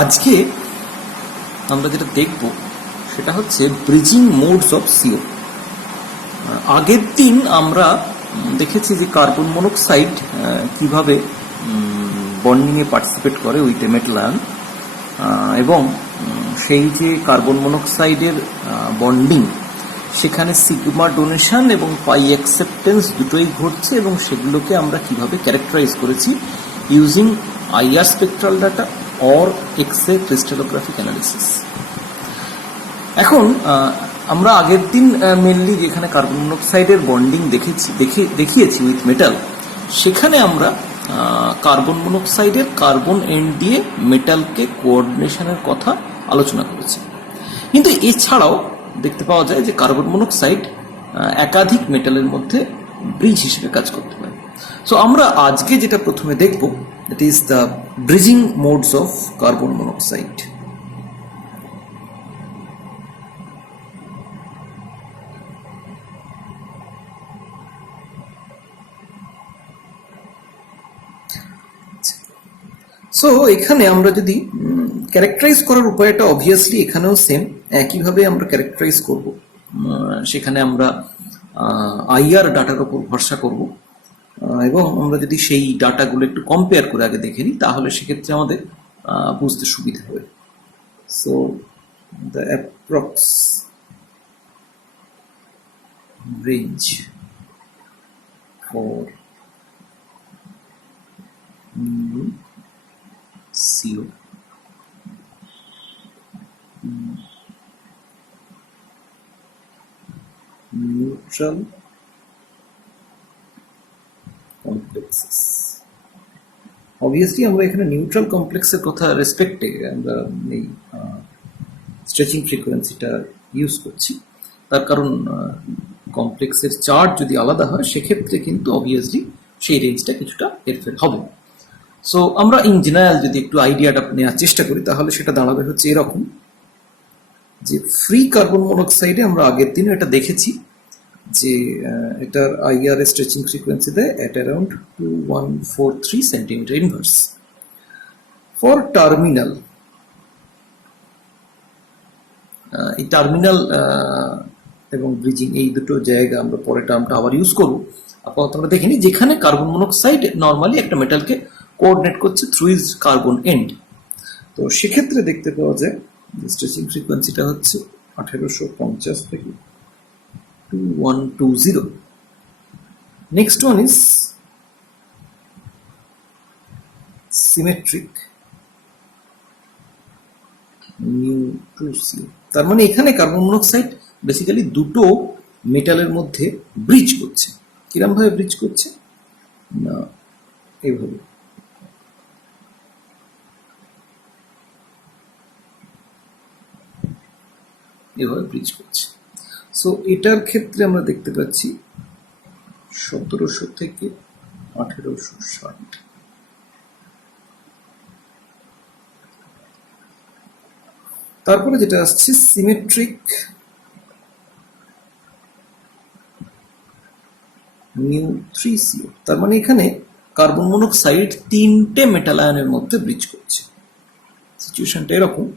আজকে আমরা যেটা দেখব সেটা হচ্ছে ব্রিজিং মোডস অফ সিও। আগের দিন আমরা দেখেছি যে কার্বন মনোক্সাইড কিভাবে বন্ডিংয়ে পার্টিসিপেট করে উইথ এ মেটাল আয়ন, এবং সেই যে কার্বন মনোক্সাইডের বন্ডিং সেখানে সিগমা ডোনেশন এবং পাই অ্যাকসেপ্টেন্স দুটোই ঘটছে, এবং সেগুলোকে আমরা কিভাবে ক্যারেক্টারাইজ করেছি using IR spectral data or X-ray crystallographic analysis. এখন আমরা আগের দিন মেনলি যেখানে কার্বন মনোক্সাইডের বন্ডিং দেখিয়েছি উইথ মেটাল, সেখানে আমরা কার্বন মনোক্সাইডের কার্বন এন্ড দিয়ে মেটালকে কোঅর্ডিনেশনের কথা আলোচনা করেছি। কিন্তু এছাড়াও দেখতে পাওয়া যায় যে কার্বন মনোক্সাইড একাধিক মেটালের মধ্যে ব্রিজ হিসেবে কাজ করতে পারে। সো আমরা আজকে যেটা প্রথমে দেখব, that is the bridging modes of carbon monoxide. So এখানে আমরা যদি ক্যারেক্টারাইজ করার উপায়টা অবভিয়াসলি এখানেও সেম, একইভাবে আমরা ক্যারেক্টারাইজ করব। সেখানে আমরা আইআর ডাটার উপর ভরসা করব, এবং আমরা যদি সেই ডাটাগুলো একটু কম্পেয়ার করে আগে দেখে নিই তাহলে সেক্ষেত্রে আমাদের বুঝতে সুবিধা হবে। So the approx range for CO neutral complexes. Obviously আমরা এখানে নিউট্রাল কমপ্লেক্সের কথা রেসপেক্টে আমরা এই স্ট্রেচিং ফ্রিকোয়েন্সিটা ইউজ করছি, তার কারণ কমপ্লেক্সের চার্জ যদি আলাদা হয় সেক্ষেত্রে কিন্তু অবভিয়াসলি সেই রেঞ্জটা কিছুটা হেরফের হবে। সো আমরা ইন জেনারেল যদি একটু আইডিয়াটা নেওয়ার চেষ্টা করি তাহলে সেটা দাঁড়াবে হচ্ছে এরকম, যে ফ্রি কার্বন মনোক্সাইডে আমরা আগের দিনে এটা দেখেছি যে এটার আইআর স্ট্রেচিং ফ্রিকোয়েন্সি দেয় at around 2143 centimetre inverse. For terminal, এই টার্মিনাল এবং ব্রিজিং এই দুটো জায়গা আমরা পরে টার্মটা আবার ইউজ করবো। আপাতত আমরা দেখিনি যেখানে কার্বন মনোক্সাইড নর্মালি একটা মেটালকে কোঅর্ডিনেট করছে থ্রু ইজ কার্বন এন্ড। তো সেক্ষেত্রে দেখতে পাওয়া যায় যে স্ট্রেচিং ফ্রিকোয়েন্সিটা হচ্ছে 1850 থেকে 2120। নেক্সট ওয়ান ইজ সিমেট্রিক নিউট্রোসিল। তার মানে এখানে কার্বন মনোক্সাইড বেসিক্যালি দুটো মেটালের মধ্যে ব্রিজ করছে। কিরম ভাবে ব্রিজ করছে না, এইভাবে এভাবে ব্রিজ করছে। সো এটার ক্ষেত্রে আমরা দেখতে পাচ্ছি 1700 থেকে 1860। তারপরে যেটা আসছে সিমেট্রিক নিউট্রিসিও। তার মানে এখানে কার্বন মনোক্সাইড তিনটে মেটাল আয়নের মধ্যে ব্রিজ করছে। সিচুয়েশনটা এরকম,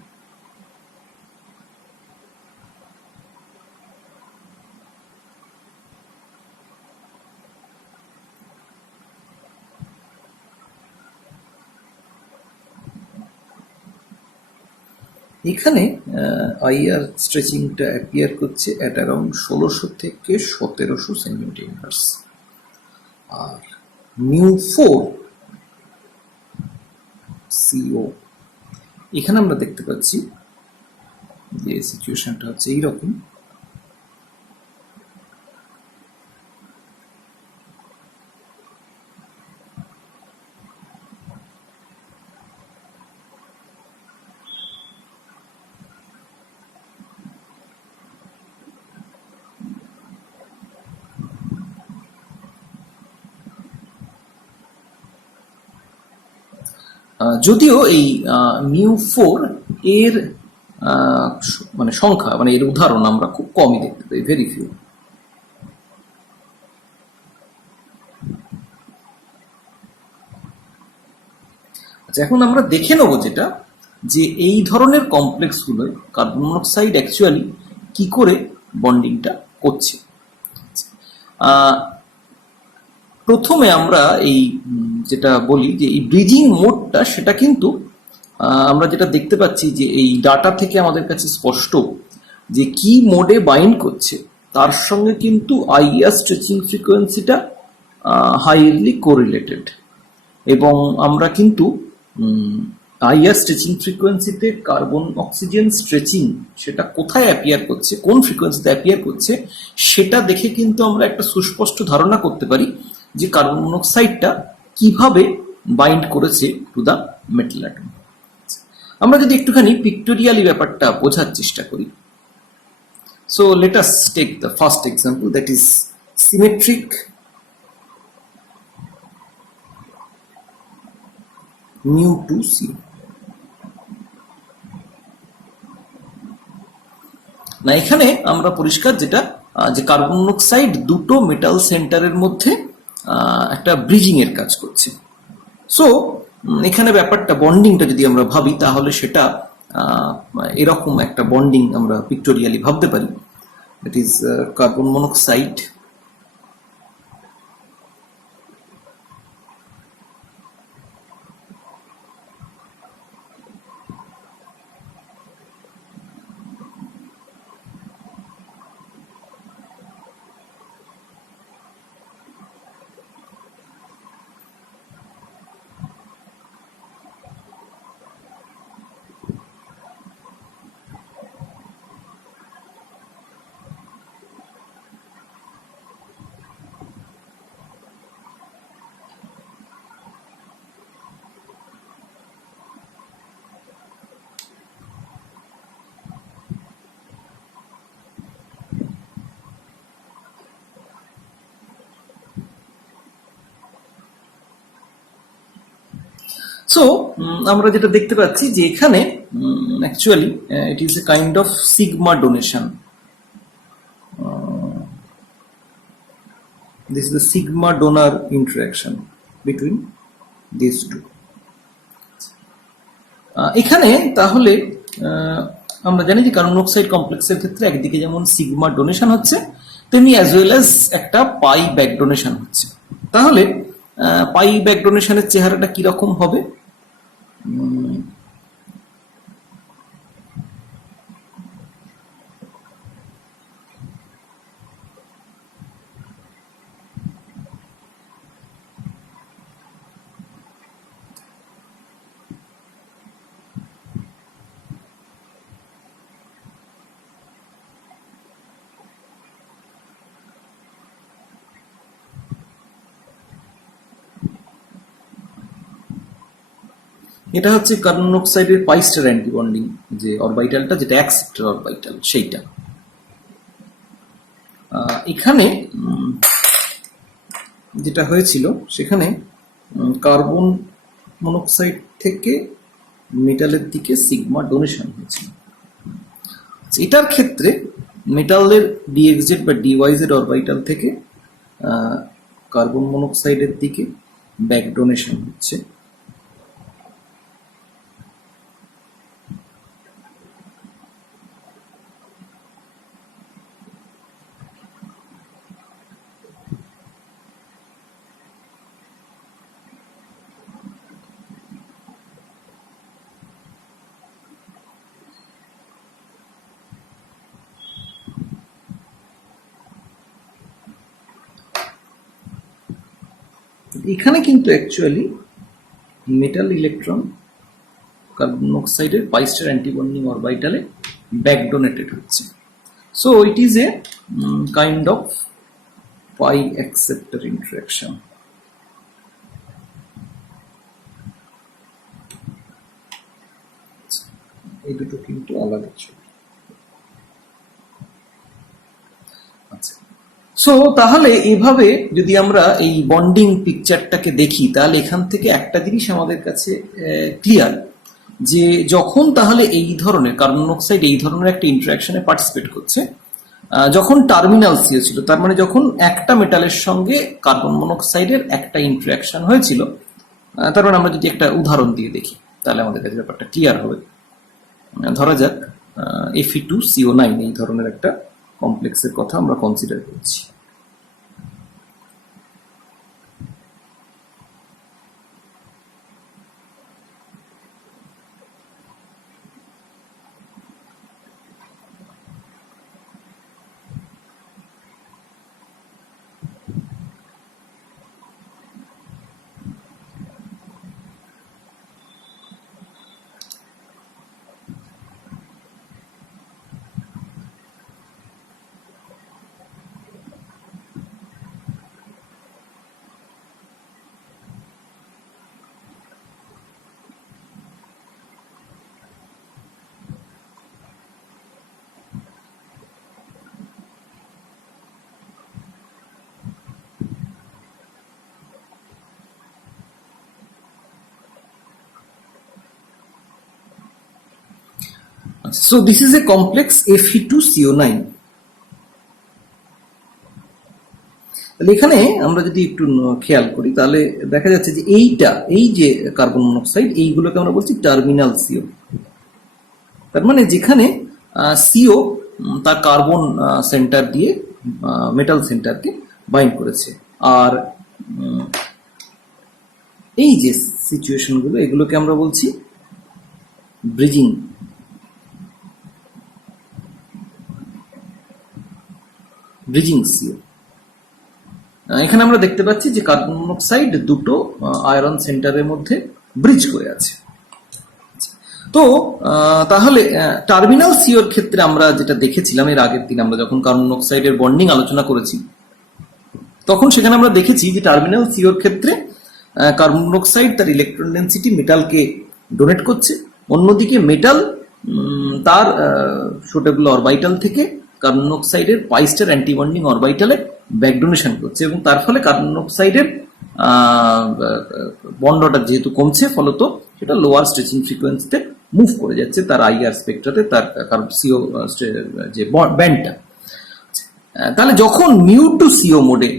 এখানে আইআর স্ট্রেচিংটা অ্যাপিয়ার করছে অ্যাট অ্যারাউন্ড 1600 থেকে 1700 সেন্টিমিটার ইনভার্স। আর μ4 CO, এখানে আমরা দেখতে পাচ্ছি যে সিচুয়েশনটা হচ্ছে এইরকম। যদিও এই μ4 এর মানে সংখ্যা, মানে এর উদাহরণ আমরা খুব কমই দেখতে পাই, ভেরি ফিউ। আচ্ছা, এখন আমরা দেখে নেব যেটা যে এই ধরনের কমপ্লেক্সগুলোয় কার্বন মনোক্সাইড অ্যাকচুয়ালি কি করে বন্ডিংটা করছে। প্রথমে আমরা এই যেটা বলি যে এই ব্রিজিং মোডটা, সেটা কিন্তু আমরা যেটা দেখতে পাচ্ছি যে এই ডাটা থেকে আমাদের কাছে স্পষ্ট যে কি মোডে বাইন্ড করছে তার সঙ্গে কিন্তু আইআর স্ট্রেচিং ফ্রিকোয়েন্সিটা হাইলি কোরিলেটেড। এবং আমরা কিন্তু আইআর স্ট্রেচিং ফ্রিকোয়েন্সিতে কার্বন অক্সিজেন স্ট্রেচিং সেটা কোথায় অ্যাপিয়ার করছে, কোন ফ্রিকোয়েন্সিতে অ্যাপিয়ার করছে, সেটা দেখে কিন্তু আমরা একটা সুস্পষ্ট ধারণা করতে পারি যে কার্বন মনোক্সাইডটা কিভাবে বাইন্ড করেছে টু দ্য মেটাল অ্যাটম। আমরা যদি একটুখানি পিক্টোরিয়ালি ব্যাপারটা বোঝার চেষ্টা করি, so let us take the first example, that is symmetric μ2C। না, এখানে আমরা পরিষ্কার যেটা যে কার্বন মনোক্সাইড দুটো মেটাল সেন্টারের মধ্যে একটা ব্রিজিং এর কাজ করছে। সো এখানে ব্যাপারটা বন্ডিংটা যদি আমরা ভাবি তাহলে সেটা এরকম একটা বন্ডিং আমরা পিক্টোরিয়ালি ভাবতে পারি। That is carbon monoxide so আমরা যেটা দেখতে পাচ্ছি যে এখানে actually it is a kind of sigma donation. This is the sigma donor interaction between this two. এখানে তাহলে আমরা জানি যে কার্বন মনোক্সাইড কমপ্লেক্সের ক্ষেত্রে একদিকে যেমন সিগমা ডোনেশন হচ্ছে, তেমনি অ্যাজ ওয়েল অ্যাজ একটা পাই ব্যাক ডোনেশন হচ্ছে। তাহলে পাই ব্যাক ডোনেশনের চেহারাটা কিরকম হবে? এটা হচ্ছে কার্বন মনোক্সাইডের পাই স্টার অ্যান্টিবন্ডিং যে অরবিটালটা, যেটা অ্যাক্সেপ্টর অরবিটাল, সেইটা। এখানে যেটা হয়েছিল সেখানে কার্বন মনোক্সাইড থেকে মেটালের দিকে সিগমা ডোনেশন হয়েছিল। এটার ক্ষেত্রে মেটালের ডিএক্সজেড বা ডিওয়াইজেড অরবিটাল থেকে কার্বন মনোক্সাইডের দিকে ব্যাক ডোনেশন হচ্ছে। এখানে কিন্তু অ্যাকচুয়ালি মেটাল ইলেকট্রন কার্বন মনোক্সাইডের pi star antibonding অরবিটালে back donated হচ্ছে। So it is a kind of pi acceptor interaction. এই দুটো কিন্তু আলাদা ছবি। আচ্ছা, সো তাহলে এইভাবে যদি আমরা এই বন্ডিং পিকচারটাকে দেখি তাহলে এখান থেকে একটা জিনিস আমাদের কাছে ক্লিয়ার, যে যখন তাহলে এই ধরনের কার্বন মনোক্সাইড এই ধরনের একটা ইন্টারাকশনে পার্টিসিপেট করছে, যখন টার্মিনাল সিও ছিল, তার মানে যখন একটা মেটালের সঙ্গে কার্বন মনোক্সাইডের একটা ইন্টারাকশন হয়েছিল, তার মানে আমরা যদি একটা উদাহরণ দিয়ে দেখি তাহলে আমাদের কাছে ব্যাপারটা ক্লিয়ার হবে। ধরা যাক Fe2CO9 এই ধরনের একটা কমপ্লেক্সের কথা আমরা কনসিডার করছি। So this is a complex Fe2CO9. তাহলে এখানে আমরা যদি একটু খেয়াল করি তাহলে দেখা যাচ্ছে যে এই যে কার্বন মনোক্সাইড এইগুলোকে আমরা বলছি টার্মিনাল সিও। তার মানে যেখানে সিও তার কার্বন সেন্টার দিয়ে মেটাল সেন্টারকে বাইন্ড করেছে, আর এই যে সিচুয়েশনগুলো এগুলোকে আমরা বলছি ব্রিজিং। Bridging CO. এখানে আমরা দেখতে পাচ্ছি যে কার্বন মনোক্সাইড দুটো আয়রন সেন্টারের মধ্যে ব্রিজ করে আছে। তো তাহলে টার্মিনাল সিওর ক্ষেত্রে আমরা যেটা দেখেছিলাম এর আগের দিন আমরা যখন কার্বন মনোক্সাইডের বন্ডিং আলোচনা করেছি, তখন সেখানে আমরা দেখেছি যে টার্মিনাল সিওর ক্ষেত্রে কার্বন মনোক্সাইড তার ইলেকট্রন ডেন্সিটি মেটালকে ডোনেট করছে, অন্যদিকে মেটাল তার সুটেবল অরবিটাল থেকে কার্বন মনোক্সাইডের pi star antibonding অরবিটালে back donation করছে, এবং তার ফলে কার্বন মনোক্সাইডের বন্ড অর্ডার যেহেতু কমছে, ফলত সেটা লোয়ার স্ট্রেচিং ফ্রিকোয়েন্সিতে মুভ করে যাচ্ছে তার আইআর স্পেকট্রাতে তার সিও যে ব্যান্ডটা। তাহলে যখন μ2CO মোডে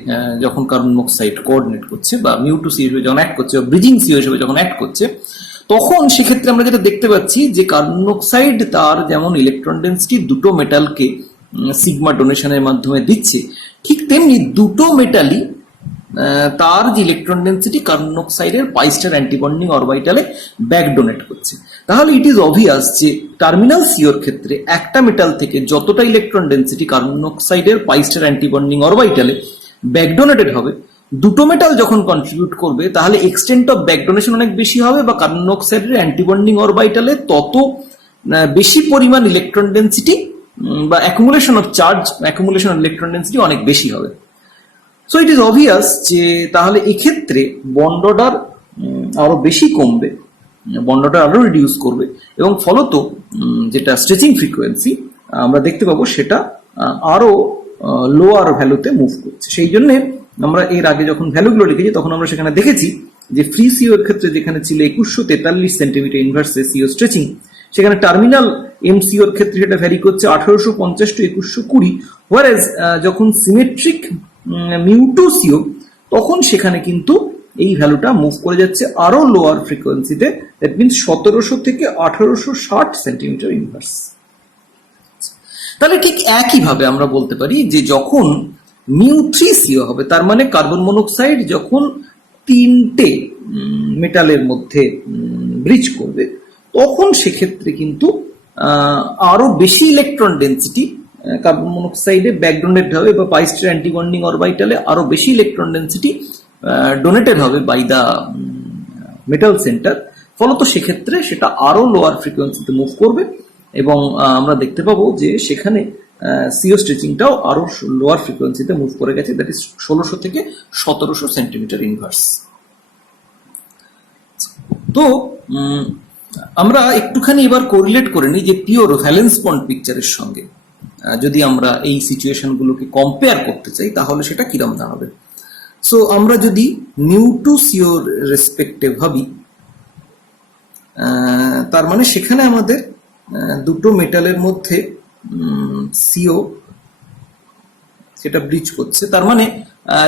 যখন কার্বন মনোক্সাইড কোঅর্ডিনেট করছে বা μ2CO হিসেবে যখন অ্যাক্ট করছে বা ব্রিজিং সিও হিসেবে যখন অ্যাক্ট করছে, তখন সেক্ষেত্রে আমরা যেটা দেখতে পাচ্ছি যে কার্বন মনোক্সাইড তার যেমন ইলেকট্রন ডেন্সিটি দুটো মেটালকে সিগমা ডোনেশনের মাধ্যমে দিচ্ছে, ঠিক তেমনি দুটো মেটালই তার যে ইলেকট্রন ডেন্সিটি কার্বন মনোক্সাইডের pi star antibonding অরবিটালে back donate করছে। তাহলে ইট ইজ অবভিয়াস যে টার্মিনাল সিওর ক্ষেত্রে একটা মেটাল থেকে যতটা ইলেকট্রন ডেন্সিটি কার্বন মনোক্সাইডের pi star antibonding অরবিটালে back donated হবে, দুটো মেটাল যখন কন্ট্রিবিউট করবে তাহলে এক্সটেন্ট অফ ব্যাক ডোনেশন অনেক বেশি হবে, বা কার্বন মনোক্সাইডের অ্যান্টিবন্ডিং অরবিটালে তত বেশি পরিমাণ ইলেকট্রন ডেন্সিটি বা accumulation of charge, accumulation of electron density অনেক বেশি হবে। সো ইট ইজ অবভিয়াস যে তাহলে এক্ষেত্রে বন্ড অর্ডার আরো বেশি কমবে, বন্ড অর্ডার আরো রিডিউস করবে, এবং ফলত যেটা স্ট্রেচিং ফ্রিকোয়েন্সি আমরা দেখতে পাবো সেটা আরো লোয়ার ভ্যালুতে মুভ করছে। সেই জন্য আমরা এর আগে যখন ভ্যালুগুলো লিখেছি তখন আমরা সেখানে দেখেছি যে ফ্রি সিও এর ক্ষেত্রে যেখানে ছিল 2143 সেন্টিমিটার ইনভার্সে সিও স্ট্রেচিং, সেখানে টার্মিনাল এমসিও এর ক্ষেত্রে সেটা ভ্যারি করছে 1850 টু 2120, হোয়ারেজ যখন সিমেট্রিক μ2CO তখন সেখানে কিন্তু এই ভ্যালুটা মুভ করে যাচ্ছে আরো লোয়ার ফ্রিকোয়েন্সিতে, দ্যাট মিনস 1700 থেকে 1860 সেন্টিমিটার ইনভার্স। তাহলে ঠিক একইভাবে আমরা বলতে পারি যে যখন μ3CO হবে, তার মানে কার্বন মনোক্সাইড যখন তিনটে মেটালের মধ্যে ব্রিজ করবে, তখন সেক্ষেত্রে কিন্তু আরো বেশি ইলেকট্রন ডেন্সিটি কার্বন মনোক্সাইডে ব্যাক ডোনেট হবে, বা পাই স্টার অ্যান্টিবন্ডিং অরবিটালে আরো বেশি ইলেকট্রন ডেন্সিটি ডোনেটেড হবে বাই দা মেটাল সেন্টার, ফলত সেক্ষেত্রে সেটা আরো লোয়ার ফ্রিকোয়েন্সিতে মুভ করবে, এবং আমরা দেখতে পাবো যে সেখানে সিও স্ট্রেচিংটাও আরো লোয়ার ফ্রিকোয়েন্সিতে মুভ করে গেছে, দ্যাট ইজ 1600 থেকে 1700 সেন্টিমিটার ইনভার্স। তো আমরা একটুখানি এবার কোরিলেট করে নিই যে পিওর ভ্যালেন্স বন্ড পিকচারের সঙ্গে যদি আমরা এই সিচুয়েশনগুলোকে কম্পেয়ার করতে চাই তাহলে সেটা কিরম দাঁড়াবে। সো আমরা যদি μ2CO রেসপেক্টে ভাবি, তার মানে সেখানে আমাদের দুটো মেটালের মধ্যে সিও সেটা ব্রিজ করছে, তার মানে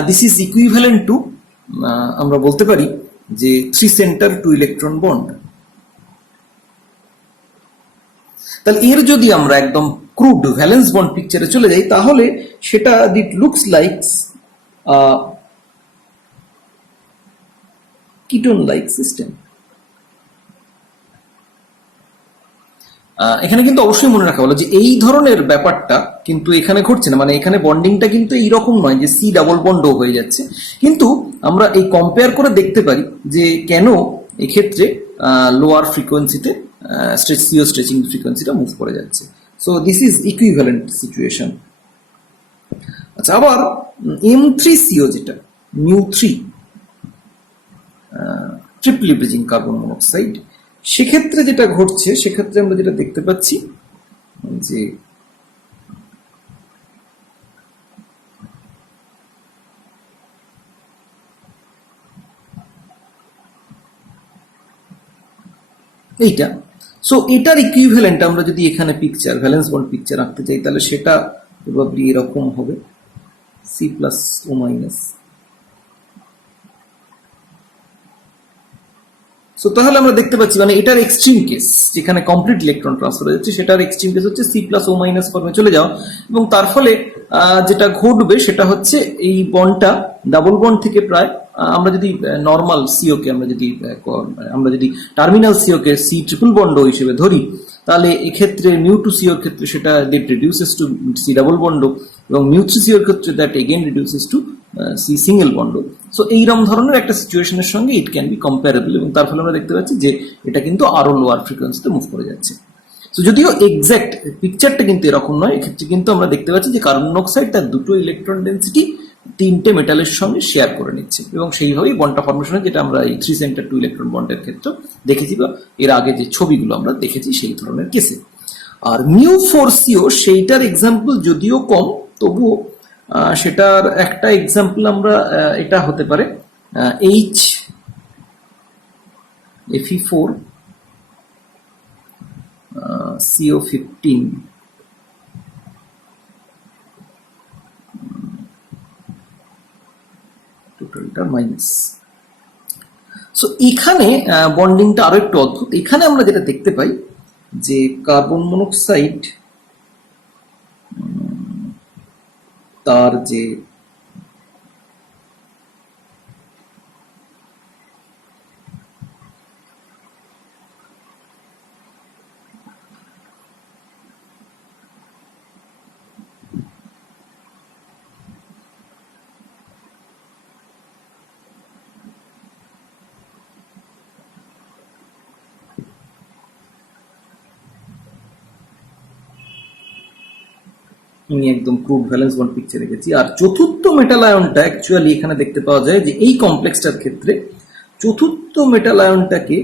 দিস ইজ ইকুইভ্যালেন্ট টু আমরা বলতে পারি যে 3 সেন্টার 2 ইলেকট্রন বন্ড। তাহলে এর যদি আমরা একদম ক্রুড ভ্যালেন্স বন্ড পিকচারে চলে যাই তাহলে সেটা it looks like ketone like system. এখানে কিন্তু অবশ্যই মনে রাখা হলো যে এই ধরনের ব্যাপারটা কিন্তু এখানে ঘটছে না, মানে এখানে বন্ডিংটা কিন্তু এইরকম নয় যে সি ডাবল বন্ডও হয়ে যাচ্ছে, কিন্তু আমরা এই কম্পেয়ার করে দেখতে পারি যে কেন এক্ষেত্রে লোয়ার ফ্রিকোয়েন্সিতে সিও স্ট্রেচিং ফ্রিকোয়েন্সিটা মুভ করে যাচ্ছে। So this is equivalent situation. আচ্ছা, আবার M3CO যেটা μ3 ট্রিপলি ব্রিজিং কার্বন মনোক্সাইড, সেক্ষেত্রে যেটা ঘটছে সেক্ষেত্রে আমরা যেটা দেখতে পাচ্ছি যে এইটা, সো এটার ইকুইভ্যালেন্ট আমরা যদি এখানে পিকচার ভ্যালেন্স বন্ড পিকচার আঁকতে চাই তাহলে সেটা প্রবাবলি এরকম হবে C+O-। সো তাহলে আমরা দেখতে পাচ্ছি মানে এটার এক্সট্রিম কেস যেখানে কমপ্লিট ইলেকট্রন ট্রান্সফার হয়ে যাচ্ছে, সেটার এক্সট্রিম কেস হচ্ছে C+O- ফর্মে চলে যাওয়া, এবং তার ফলে যেটা ঘটবে সেটা হচ্ছে এই বন্ডটা ডাবল বন্ড থেকে প্রায় আমরা যদি নর্মাল সিও কে আমরা যদি টার্মিনাল সিও কে সি ট্রিপল বন্ড হিসেবে ধরি, তাহলে এক্ষেত্রে μ2CO এর ক্ষেত্রে সেটা that reduces to C double bond, এবং μ3CO এর ক্ষেত্রে that again reduces to C single bond. So এইরকম ধরনের একটা সিচুয়েশনের সঙ্গে ইট ক্যান বি কম্পারেবল, এবং তার ফলে আমরা দেখতে পাচ্ছি যে এটা কিন্তু আরো লোয়ার ফ্রিকোয়েন্সিতে মুভ করে যাচ্ছে। সো যদিও এক্সাক্ট পিকচারটা কিন্তু এরকম নয়, এক্ষেত্রে কিন্তু আমরা দেখতে পাচ্ছি যে কার্বন মনোক্সাইড তার দুটো ইলেকট্রন ডেন্সিটি তিনটে মেটালের সঙ্গে শেয়ার করে নিচ্ছে, এবং সেইভাবেই বন্ডটা ফর্মেশনে যেটা আমরা এই 3 সেন্টার 2 ইলেকট্রন বন্ডের ক্ষেত্রে দেখেছি বা এর আগে যে ছবিগুলো আমরা দেখেছি সেই ধরনের কেসে। আর μ4CO সেইটার এক্সাম্পল যদিও কম, তবুও সেটার একটা এক্সাম্পল আমরা এটা হতে পারে Fe4 CO15 টোটালটা মাইনাস। সো এখানে বন্ডিংটা আরো একটু অদ্ভুত। এখানে আমরা যেটা দেখতে পাই যে কার্বন মনোক্সাইড তার যে আমি একদম ক্রুড ভ্যালেন্স বন্ড পিকচার রেখেছি। আর চতুর্থ মেটাল আয়নটা অ্যাকচুয়ালি এখানে দেখতে পাওয়া যায় যে এই কমপ্লেক্সটার ক্ষেত্রে চতুর্থ মেটাল আয়নটাকে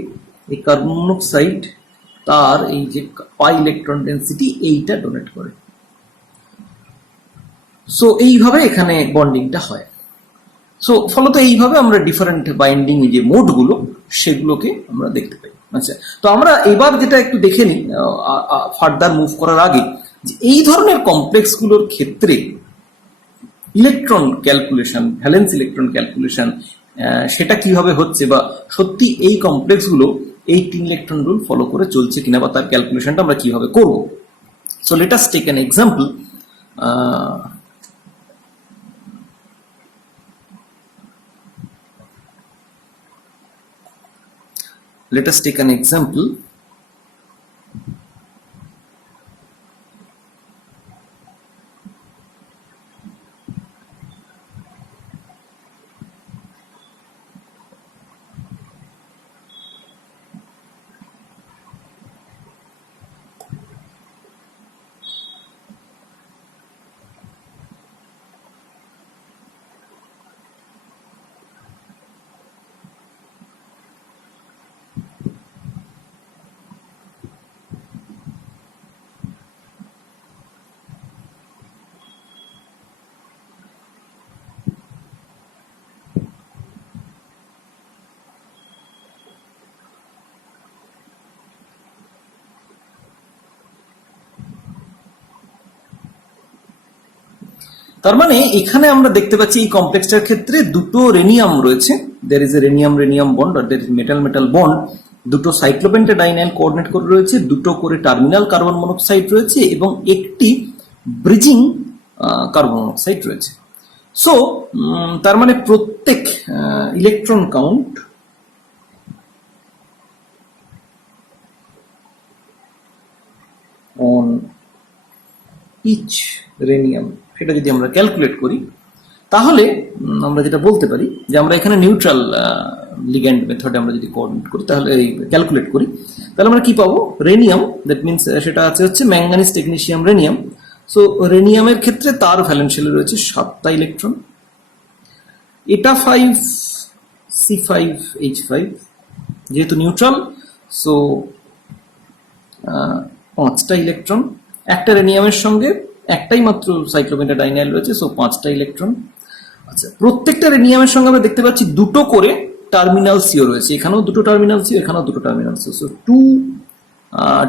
এই কার্বন মনোক্সাইড তার এই যে পাই ইলেকট্রন ডেন্সিটি এইটা ডোনেট করে। সো এইভাবে এখানে বন্ডিংটা হয়। সো ফলত এইভাবে আমরা ডিফারেন্ট বাইন্ডিং যে মোডগুলো সেগুলোকে আমরা দেখতে পাই। আচ্ছা, তো আমরা এবার যেটা একটু দেখে নিই ফার্দার মুভ করার আগে, যে এই ধরনের কমপ্লেক্সগুলোর ক্ষেত্রে electron calculation, valence electron calculation সেটা কিভাবে হচ্ছে, বা সত্যি এই কমপ্লেক্সগুলো এই 3 ইলেকট্রন রুল ফলো করে চলছে কিনা, বা তার ক্যালকুলেশনটা আমরা কিভাবে করব। So let us take an example. Let us take an example. তার মানে এখানে আমরা দেখতে পাচ্ছি এই কমপ্লেক্সটার ক্ষেত্রে দুটো রেনিয়াম রয়েছে। There is a rhenium rhenium bond, আর there is metal metal bond, দুটো সাইক্লোপেন্টাডাইনাইল কোঅর্ডিনেট করে রয়েছে, দুটো করে টার্মিনাল কার্বন মনোক্সাইড রয়েছে এবং একটি ব্রিজিং কার্বন মনোক্সাইড রয়েছে। সো তার মানে প্রত্যেক ইলেকট্রন কাউন্ট অন ইচ রেনিয়াম সেটা যদি আমরা ক্যালকুলেট করি তাহলে আমরা যেটা বলতে পারি যে আমরা এখানে নিউট্রাল লিগ্যান্ড মেথডে আমরা যদি কোঅর্ডিনেট করি তাহলে ক্যালকুলেট করি তাহলে আমরা কি পাবো, রেনিয়াম, দ্যাট মিনস সেটা আছে হচ্ছে ম্যাঙ্গানিজ টেকনিশিয়াম রেনিয়াম। সো রেনিয়ামের ক্ষেত্রে তার ভ্যালেন্সিয়ালে রয়েছে 7টা ইলেকট্রন, এটা 5 C5H5 যেহেতু নিউট্রাল, সো 5টা ইলেকট্রন। একটা রেনিয়ামের সঙ্গে একটাই মাত্র সাইক্লোপেন্টাডাইনাইল রয়েছে, সো 5টা ইলেকট্রন। আচ্ছা, প্রত্যেকটা রেনিয়ামের সঙ্গে আমরা দেখতে পাচ্ছি দুটো করে টার্মিনাল সিও রয়েছে, এখানেও দুটো টার্মিনাল সিও, এখানেও দুটো terminal CO, so 2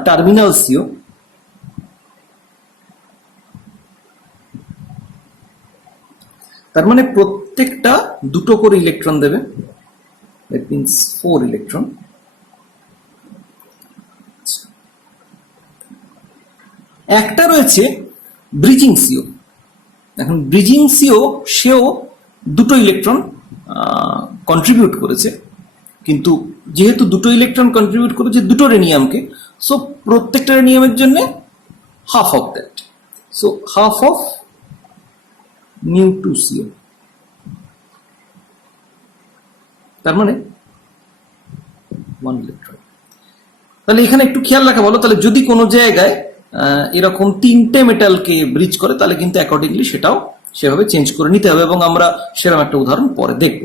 terminal CO. তার মানে প্রত্যেকটা দুটো করে ইলেকট্রন দেবে, দ্যাট মিনস 4 ইলেকট্রন। একটা রয়েছে ব্রিজিং সিও। এখন ব্রিজিং সিও সেও দুটো ইলেকট্রন কন্ট্রিবিউট করেছে, কিন্তু যেহেতু দুটো ইলেকট্রন কন্ট্রিবিউট করেছে দুটো রেনিয়ামকে, সো প্রত্যেকটা রেনিয়ামের জন্য half of that, so half of new 2 CO. তার মানে 1 ইলেকট্রন। তাহলে এখানে একটু খেয়াল রাখা ভালো, তাহলে যদি কোনো জায়গায় এরকম 3টে মেটালকে ব্রিজ করে তাহলে কিন্তু অ্যাকর্ডিংলি সেটাও সেভাবে চেঞ্জ করে নিতে হবে, এবং আমরা সেরকম একটা উদাহরণ পরে দেখব।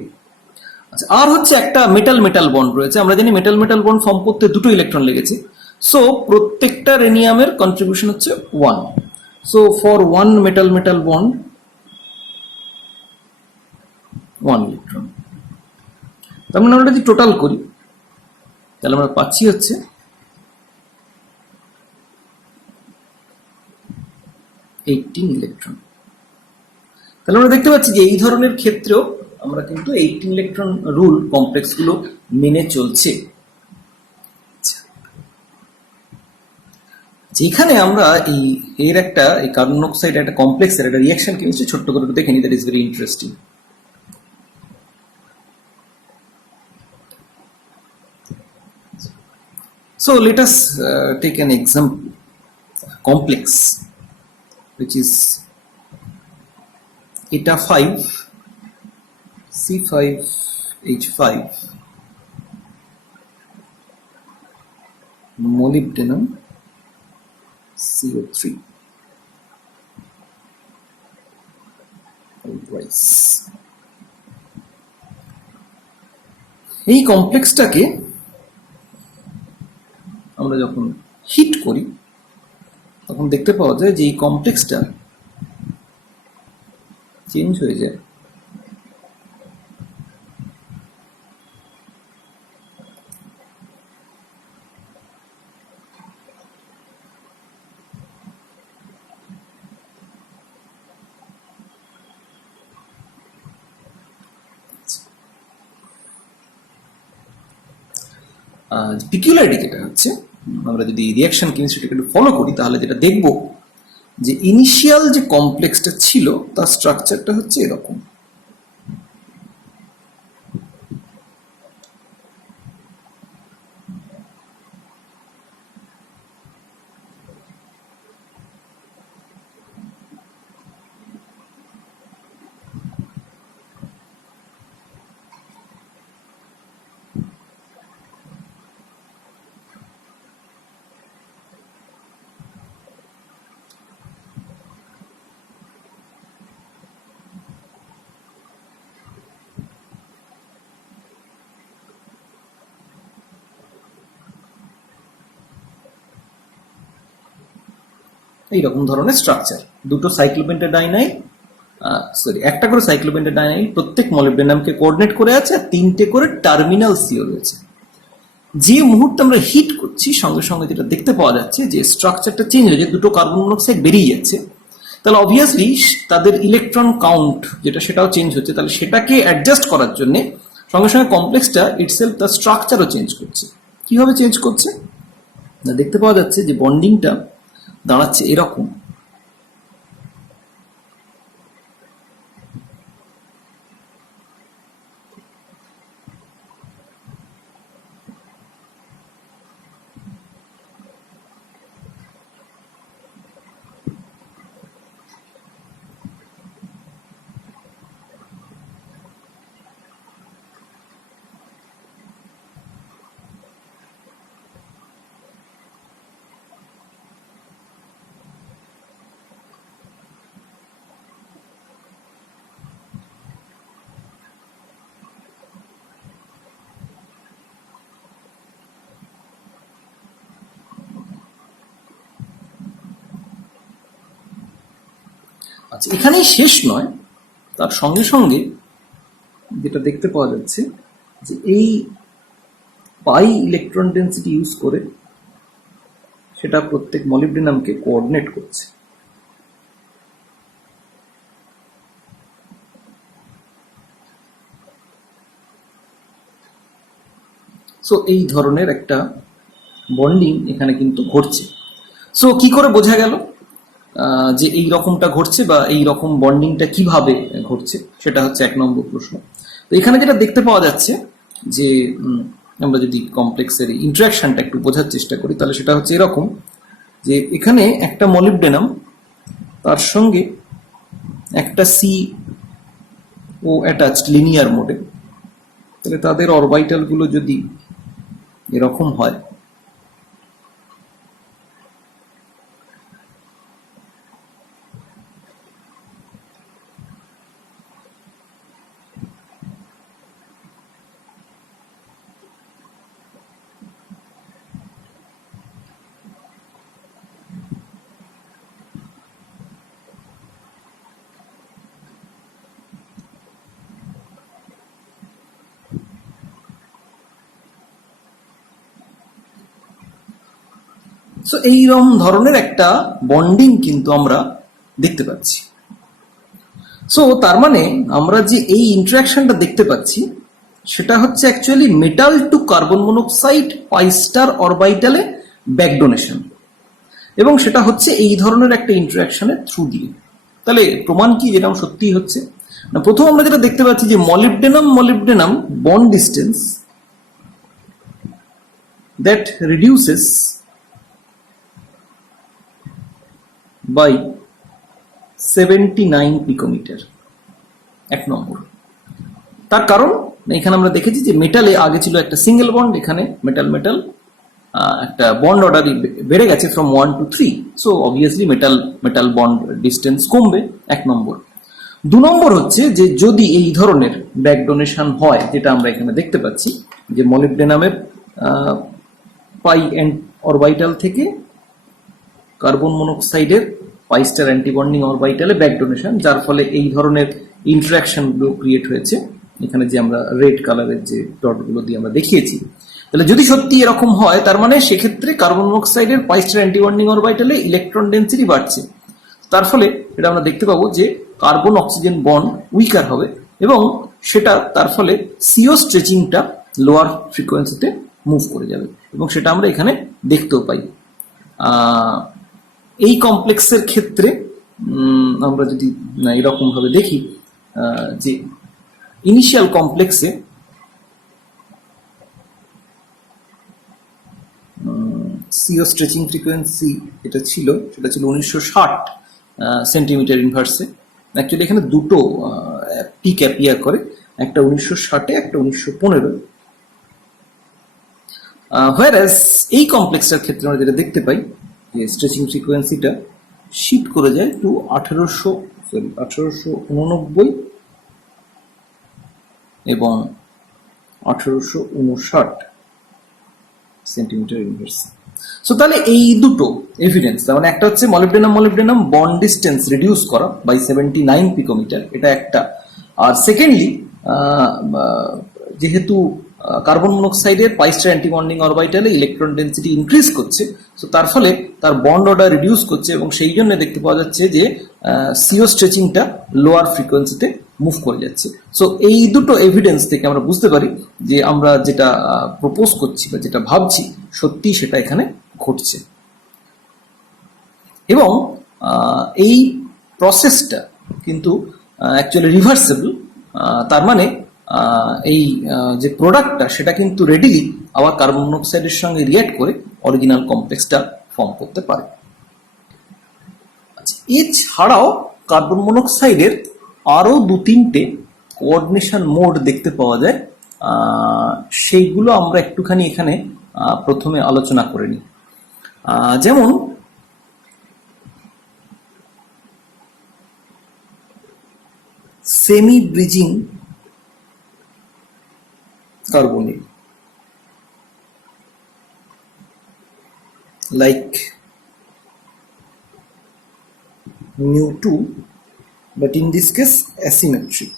আচ্ছা, আর হচ্ছে একটা মেটাল মেটাল বন্ড রয়েছে। আমরা জানি মেটাল মেটাল বন্ড ফর্ম করতে দুটো ইলেকট্রন লেগেছে, সো প্রত্যেকটা রেনিয়ামের কন্ট্রিবিউশন হচ্ছে 1। So for 1 metal metal bond 1 electron. তার মানে আমরা যদি টোটাল করি তাহলে আমরা পাচ্ছি হচ্ছে 18 ইলেকট্রন। তাহলে আমরা দেখতে পাচ্ছি যে এই ধরনের ক্ষেত্রেও আমরা কিন্তু 18 ইলেকট্রন রুল কমপ্লেক্স গুলো মেনে চলছে। যেখানে আমরা এই কার্বন মনোক্সাইড একটা কমপ্লেক্সের একটা রিঅ্যাকশন কেমিস্ট্রি ছোট্ট করে দেখে নিই, that is very interesting. So let us take an example, complex, which is eta 5 C5H5 molybdenum CO3 rice। এই কমপ্লেক্সটাকে আমরা যখন হিট করি তখন দেখতে পাওয়া যায় যে এই কমপ্লেক্সটা চেঞ্জ হয়ে যায় পিকুলারিটি যেটা হচ্ছে, আমরা যদি রিঅ্যাকশন কেমিস্ট্রিটাকে একটু ফলো করি তাহলে যেটা দেখব যে ইনিশিয়াল যে কমপ্লেক্সটা ছিল তার স্ট্রাকচারটা হচ্ছে এরকম। এইরকম ধরনের স্ট্রাকচার, দুটো সাইক্লোপেন্টাডাইনাইল একটা করে সাইক্লোপেন্টাডাইনাইল প্রত্যেক মলিবডেনামকে কোঅর্ডিনেট করে আছে, আর 3টে করে টার্মিনাল সিও রয়েছে। যে মুহূর্তে আমরা হিট করছি সঙ্গে সঙ্গে যেটা দেখতে পাওয়া যাচ্ছে যে স্ট্রাকচারটা চেঞ্জ হয়ে যায়, দুটো কার্বন মনোক্সাইড বেরিয়ে যাচ্ছে, তাহলে অবভিয়াসলি তাদের ইলেকট্রন কাউন্ট যেটা সেটাও চেঞ্জ হচ্ছে। তাহলে সেটাকে অ্যাডজাস্ট করার জন্য সঙ্গে সঙ্গে কমপ্লেক্সটা ইটসেলফ তার স্ট্রাকচারও চেঞ্জ করছে। কিভাবে চেঞ্জ করছে না, দেখতে পাওয়া যাচ্ছে যে বন্ডিংটা দাঁড়াচ্ছে এরকম। আচ্ছা, এখানেই শেষ নয়, তার সঙ্গে সঙ্গে যেটা দেখতে পাওয়া যাচ্ছে যে এই পাই ইলেকট্রন ডেন্সিটি ইউজ করে সেটা প্রত্যেক মলিবডেনামকে কোঅর্ডিনেট করছে। সো এই ধরনের একটা বন্ডিং এখানে কিন্তু ঘটছে। সো কি করে বোঝা গেল যে এই রকমটা ঘটছে বা এই রকম বন্ডিংটা কিভাবে ঘটছে, সেটা হচ্ছে 1 নম্বর প্রশ্ন। তো এখানে যেটা দেখতে পাওয়া যাচ্ছে যে আমরা যদি কমপ্লেক্সের ইন্টারাকশনটা একটু বোঝার চেষ্টা করি তাহলে সেটা হচ্ছে এরকম যে এখানে একটা মলিবডেনাম তার সঙ্গে একটা সি ও অ্যাটাচড লিনিয়ার মোডে, তাহলে তাদের অরবিটাল গুলো যদি এরকম হয় সো এইরকম ধরনের একটা বন্ডিং কিন্তু আমরা দেখতে পাচ্ছি। সো তার মানে আমরা যে এই ইন্টারাকশনটা দেখতে পাচ্ছি সেটা হচ্ছে actually metal to carbon monoxide pi star অরবিটালে ব্যাক ডোনেশন, এবং সেটা হচ্ছে এই ধরনের একটা ইন্টারাকশনের থ্রু দিয়ে। তাহলে প্রমাণ কি যেটা সত্যিই হচ্ছে না, প্রথম আমরা যেটা দেখতে পাচ্ছি যে molybdenum bond distance that reduces by 79 picometre. 1 নম্বর। তার কারণ এখানে আমরা দেখেছি যে মেটালে আগে ছিল একটা সিঙ্গেল বন্ড, এখানে মেটাল একটা বন্ড অর্ডার বেড়ে গেছে from 1 to 3, so obviously metal bond distance কমবে। 1 নম্বর। 2 নম্বর হচ্ছে যে যদি এই ধরনের ব্যাক ডোনেশন হয়, যেটা আমরা এখানে দেখতে পাচ্ছি যে মলিবডেনামের পাই এন্ড অরবিটাল থেকে কার্বন মনোক্সাইডের pi star antibonding অরবিটালে back donation, যার ফলে এই ধরনের ইন্টারাকশন গুলো ক্রিয়েট হয়েছে এখানে যে আমরা রেড কালারের যে ডটগুলো দিয়ে আমরা দেখিয়েছি। তাহলে যদি সত্যি এরকম হয় তার মানে সেক্ষেত্রে কার্বন মনোক্সাইডের pi star antibonding অরবিটালে electron density বাড়ছে, তার ফলে এটা আমরা দেখতে পাবো যে কার্বন অক্সিজেন বন্ড উইকার হবে এবং সেটা তার ফলে সিও স্ট্রেচিংটা লোয়ার ফ্রিকোয়েন্সিতে মুভ করে যাবে, এবং সেটা আমরা এখানে দেখতেও পাই। এই কমপ্লেক্সের ক্ষেত্রে আমরা যদি এরকম ভাবে দেখি যে ইনিশিয়াল কমপ্লেক্সে সিও স্ট্রেচিং ফ্রিকোয়েন্সি যেটা ছিল সেটা ছিল 1960 সেন্টিমিটার ইনভার্সে। অ্যাকচুয়ালি এখানে দুটো পিক অ্যাপিয়ার করে, একটা 1960-এ, একটা 1915-এ। হোয়ারাস এই কমপ্লেক্সটার ক্ষেত্রে আমরা যেটা দেখতে পাই যে স্ট্রেচিং ফ্রিকোয়েন্সিটা শিফট করে যায় টু 1889 এবং 1859 সেন্টিমিটার ইনভার্স। সো তাহলে এই দুটো এভিডেন্স, মানে একটা হচ্ছে মলিবডেনাম বন্ড ডিস্টেন্স রিডিউস করা বাই 79 পিকোমিটার, এটা একটা। আর সেকেন্ডলি যেহেতু কার্বন মনোক্সাইডের পাই স্টার অ্যান্টি বন্ডিং অরবিটালে ইলেকট্রন ডেন্সিটি ইনক্রিজ করছে, সো তার ফলে তার বন্ড অর্ডার রিডিউস করছে এবং সেই জন্য দেখতে পাওয়া যাচ্ছে যে সিও স্ট্রেচিংটা লোয়ার ফ্রিকোয়েন্সিতে মুভ করে যাচ্ছে। সো এই দুটো এভিডেন্স থেকে আমরা বুঝতে পারি যে আমরা যেটা প্রপোজ করছি বা যেটা ভাবছি সত্যি সেটা এখানে ঘটছে। এবং এই প্রসেসটা কিন্তু অ্যাকচুয়ালি রিভার্সেবল, তার মানে এই যে প্রোডাক্টটা সেটা কিন্তু রেডিলি আবার কার্বন মনোক্সাইডের সঙ্গে রিঅ্যাক্ট করে অরিজিনাল কমপ্লেক্সটা ফর্ম করতে পারে। এছাড়াও কার্বন মনোক্সাইডের আরো 2-3টে কোঅর্ডিনেশন মোড দেখতে পাওয়া যায়, সেইগুলো আমরা একটুখানি এখানে প্রথমে আলোচনা করে নিই। যেমন semi bridging carbonyl, like mu2, but in this case asymmetric.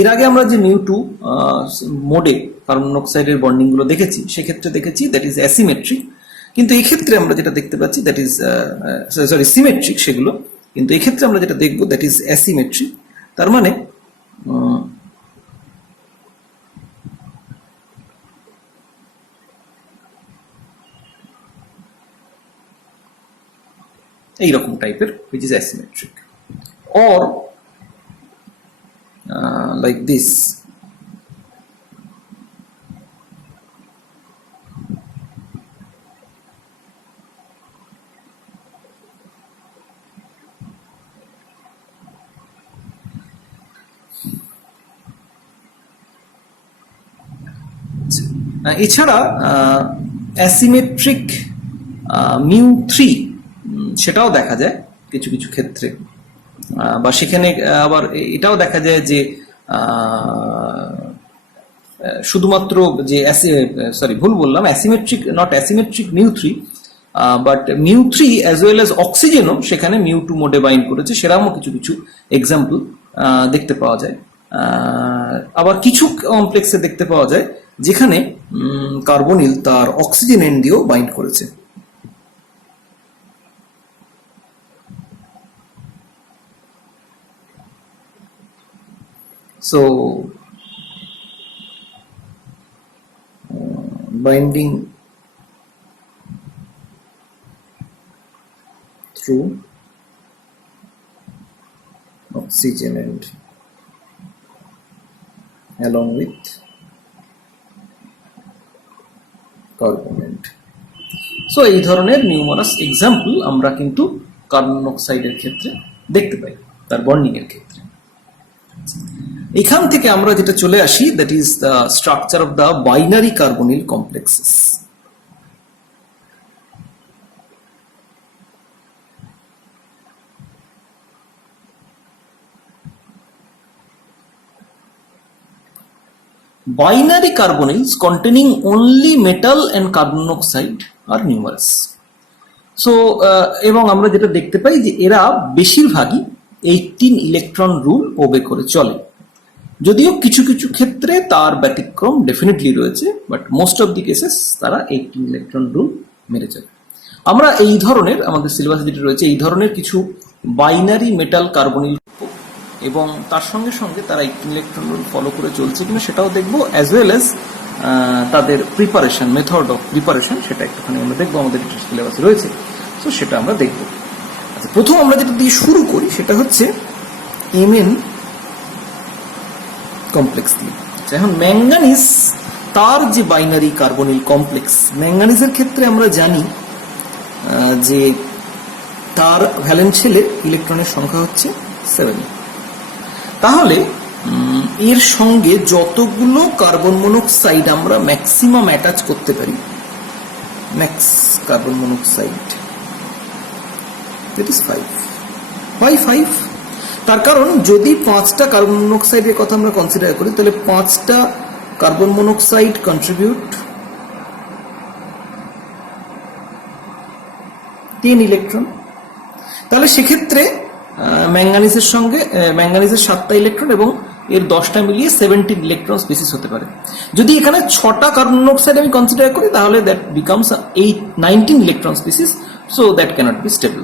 এর আগে আমরা যে mu2 মোডে কার্বন মনোক্সাইডের বন্ডিং গুলো দেখেছি সেক্ষেত্রে দেখেছি দ্যাট ইজ অ্যাসিমেট্রিক, কিন্তু এই ক্ষেত্রে আমরা যেটা দেখতে পাচ্ছি দ্যাট ইজ সিমেট্রিক সেগুলো, কিন্তু এই ক্ষেত্রে আমরা যেটা দেখবো দ্যাট ইজ অ্যাসিমেট্রিক। তার মানে এইরকম টাইপের which is asymmetric or like this. এছাড়া অ্যাসিমেট্রিক mu3 সেটাও দেখা যায় কিছু কিছু ক্ষেত্রে, বা সেখানে আবার এটাও দেখা যায় যে শুধুমাত্র যে ভুল বললাম, asymmetric not asymmetric mu3, but mu3 as well as অক্সিজেনও সেখানে mu2 মোডে বাইন্ড করেছে, সেরকমও কিছু কিছু এক্সাম্পল দেখতে পাওয়া যায়। আবার কিছু কমপ্লেক্সে দেখতে পাওয়া যায় যেখানে কার্বনিল তার অক্সিজেন এন্ড দিয়েও বাইন্ড করেছে। So binding through oxygen and along with carbonate. So এই ধরনের নিউমারাস এক্সাম্পল আমরা কিন্তু কার্বন মনোক্সাইডের ক্ষেত্রে দেখতে পাই তার বন্ডিং এর ক্ষেত্রে। এখান থেকে আমরা যেটা চলে আসি that is the structure of the binary carbonyl complexes. Binary carbonyls containing only metal and carbon monoxide are numerous. So এবং আমরা যেটা দেখতে পাই যে এরা বেশিরভাগই 18 ইলেকট্রন রুল ওবে করে চলে, যদিও কিছু কিছু ক্ষেত্রে তার ব্যতিক্রম ডেফিনেটলি রয়েছে, but most of the cases তারা 18 ইলেকট্রন রুল মেরে চলে। আমরা এই ধরনের আমাদের সিলেবাসে যেটা রয়েছে এই ধরনের কিছু বাইনারি মেটাল কার্বনিল এবং তার সঙ্গে সঙ্গে তারা 18 ইলেকট্রন রুল ফলো করে চলছে কিনা সেটাও দেখবো, অ্যাজ ওয়েল অ্যাজ তাদের প্রিপারেশন, মেথড অফ প্রিপারেশন সেটা একটুখানি আমরা দেখবো, আমাদের সিলেবাসে রয়েছে, তো সেটা আমরা দেখবো। আচ্ছা, প্রথম আমরা যেটা দিয়ে শুরু করি সেটা হচ্ছে Mn কমপ্লেক্স দিয়ে। এখন ম্যাঙ্গানিজ তার যে বাইনারি কার্বনিল কমপ্লেক্স, ম্যাঙ্গানিজের ক্ষেত্রে আমরা জানি যে তার ভ্যালেন্স শেলে ইলেকট্রনের সংখ্যা হচ্ছে 7। তাহলে এর সঙ্গে যতগুলো কার্বন মনোক্সাইড আমরা ম্যাক্সিমাম অ্যাটাচ করতে পারি, max carbon monoxide that is 5। Why 5? তার কারণ যদি 5টা কার্বন মনোক্সাইডের কথা আমরা কনসিডার করি তাহলে 5টা কার্বন মনোক্সাইড কন্ট্রিবিউট 10 ইলেকট্রন। তাহলে সেক্ষেত্রে ম্যাঙ্গানিজের সঙ্গে ম্যাঙ্গানিজের 7টা ইলেকট্রন এবং এর 10টা মিলিয়ে 17 ইলেকট্রন স্পিসিস হতে পারে। যদি এখানে 6টা কার্বন মনোক্সাইড আমি কনসিডার করি তাহলে that becomes 19 electron species, so that cannot be stable.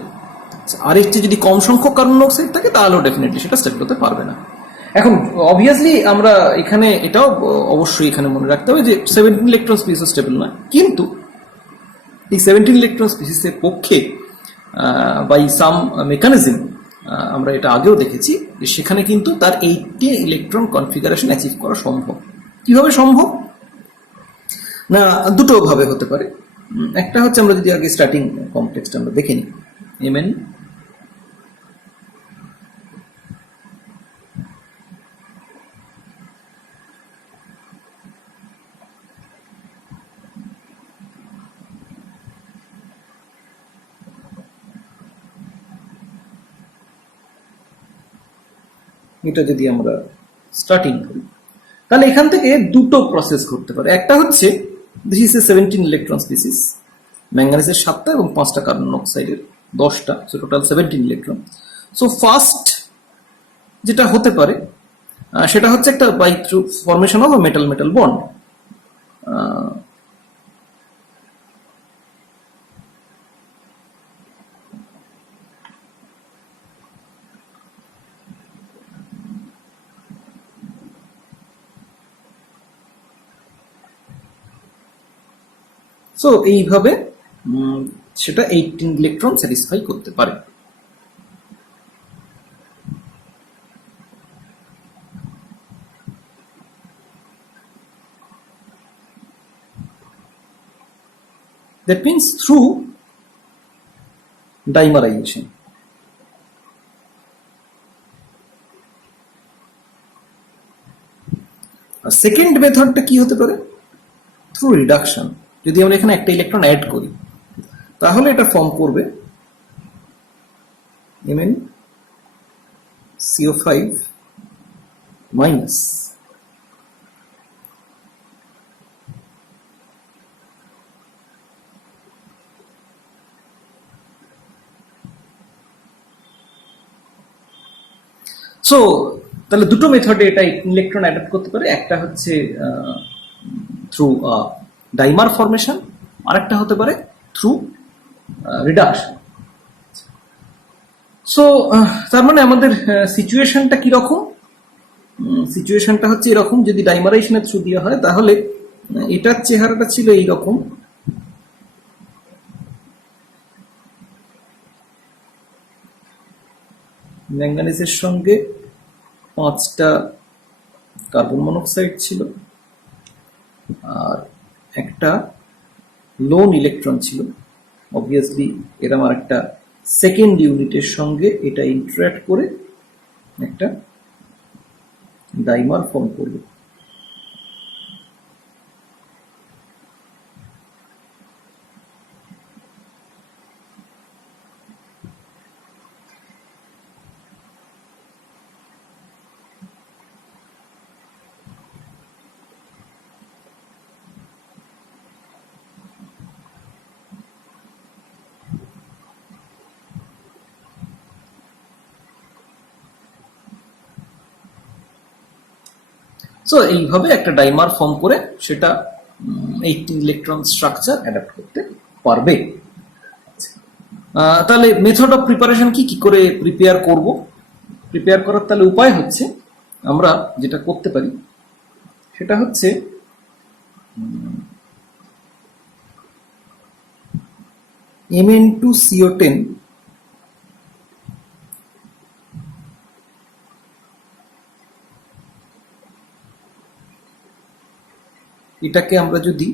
আর এর চেয়ে যদি কম সংখ্যক কার্বন মনোক্সাইড থাকে তাহলেও ডেফিনেটলি সেটা স্টেবল হতে পারবে না। এখন অবভিয়াসলি আমরা এখানে এটাও অবশ্যই এখানে মনে রাখতে হবে যে 17 ইলেকট্রন স্পিসিস স্টেবল নয়, কিন্তু এই 17 ইলেকট্রন স্পিসিসের পক্ষে বাই সাম মেকানিজম আমরা এটা আগেও দেখেছি যে সেখানে কিন্তু তার 80 ইলেকট্রন কনফিগারেশন অ্যাচিভ করা সম্ভব। কিভাবে সম্ভব? না, দুটো ভাবে হতে পারে। একটা হচ্ছে আমরা যদি আগে স্টার্টিং কমপ্লেক্সটা আমরা দেখে নিই, Mn এটা যদি আমরা স্টার্টিং করি তাহলে এখান থেকে দুটো প্রসেস ঘটতে পারে। একটা হচ্ছে this is a 17 electron species, ম্যাঙ্গানিজের 7টা এবং 5টা কার্বন মনোক্সাইডের 10টা, so total 17 electron. So first যেটা হতে পারে সেটা হচ্ছে একটা by through formation of metal metal bond. So এইভাবে সেটা 18 ইলেকট্রন স্যাটিসফাই করতে পারে। That means through dimerization. আর সেকেন্ড মেথডটা কি হতে পারে? Through reduction. যদি আমরা এখানে একটা ইলেকট্রন অ্যাড করি তাহলে এটা ফর্ম করবে MnCO5 মাইনাস। সো তাহলে দুটো মেথডে এটা ইলেকট্রন অ্যাডাপ্ট করতে পারে। একটা হচ্ছে থ্রু ডাইমার ফরমেশন, আর একটা হতে পারে থ্রু রিডাকশন। সো তার মানে আমাদের সিচুয়েশনটা কিরকম? সিচুয়েশনটা হচ্ছে এরকম, যদি ডাইমারাইজেশনের থ্রু দিয়ে হয় তাহলে এটার চেহারাটা ছিল এইরকম, ম্যাঙ্গানিজের সঙ্গে 5টা কার্বন মনোক্সাইড ছিল আর একটা লোন ইলেকট্রন ছিল। অবভিয়াসলি এরকম আর একটা সেকেন্ড ইউনিটের সঙ্গে এটা ইন্টারঅ্যাক্ট করে একটা ডাইমার ফর্ম করবে। সো এইভাবে একটা ডাইমার ফর্ম করে সেটা 18 ইলেকট্রন স্ট্রাকচার অ্যাডাপ্ট করতে পারবে। তাহলে মেথড অফ প্রিপারেশন কি করে প্রিপেয়ার করব? প্রিপেয়ার করার তাহলে উপায় হচ্ছে আমরা যেটা করতে পারি সেটা হচ্ছে Mn2CO10 এটাকে আমরা যদি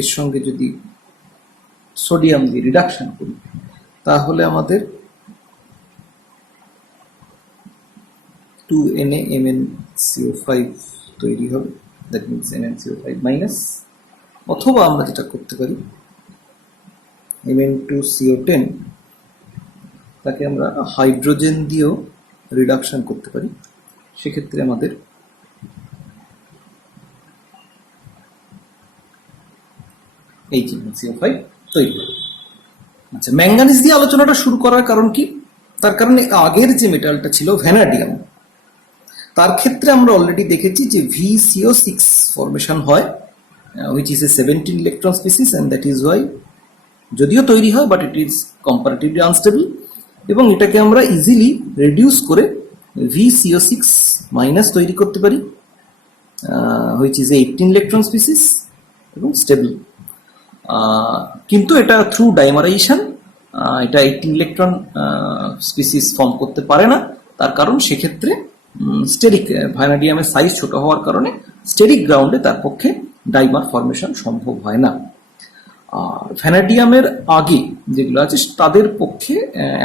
এর সঙ্গে যদি সোডিয়াম দিয়ে রিডাকশন করি তাহলে আমাদের 2NaMnCO5 তৈরি হবে, দ্যাট মিনস NnCO5 মাইনাস। অথবা আমরা যেটা করতে পারি Mn2CO10 তাকে আমরা হাইড্রোজেন দিয়েও রিডাকশন করতে পারি, সেক্ষেত্রে আমাদের HMnCO5 তৈরি হবে। আচ্ছা, ম্যাঙ্গানিজ দিয়ে আলোচনাটা শুরু করার কারণ কি? তার কারণে আগের যে মেটালটা ছিল ভ্যানাডিয়াম, তার ক্ষেত্রে আমরা অলরেডি দেখেছি যে VCO6 ফরমেশন হয়, which is a 17 electron species, and that is why যদিও তৈরি হয় but it is comparatively unstable, এবং এটাকে আমরা ইজিলি রিডিউস করে VCO6 মাইনাস তৈরি করতে পারি, which is a 18 electron species এবং স্টেবল। কিন্তু এটা থ্রু ডাইমারাইজেশন এটা 18 ইলেকট্রন স্পিসিস ফর্ম করতে পারে না, তার কারণ সেক্ষেত্রে স্টেরিক ভ্যানাডিয়ামের সাইজ ছোট হওয়ার কারণে স্টেরিক গ্রাউন্ডে তার পক্ষে ডাইমার ফরমেশন সম্ভব হয় না। আর ভ্যানাডিয়ামের আগে যেগুলো আছে তাদের পক্ষে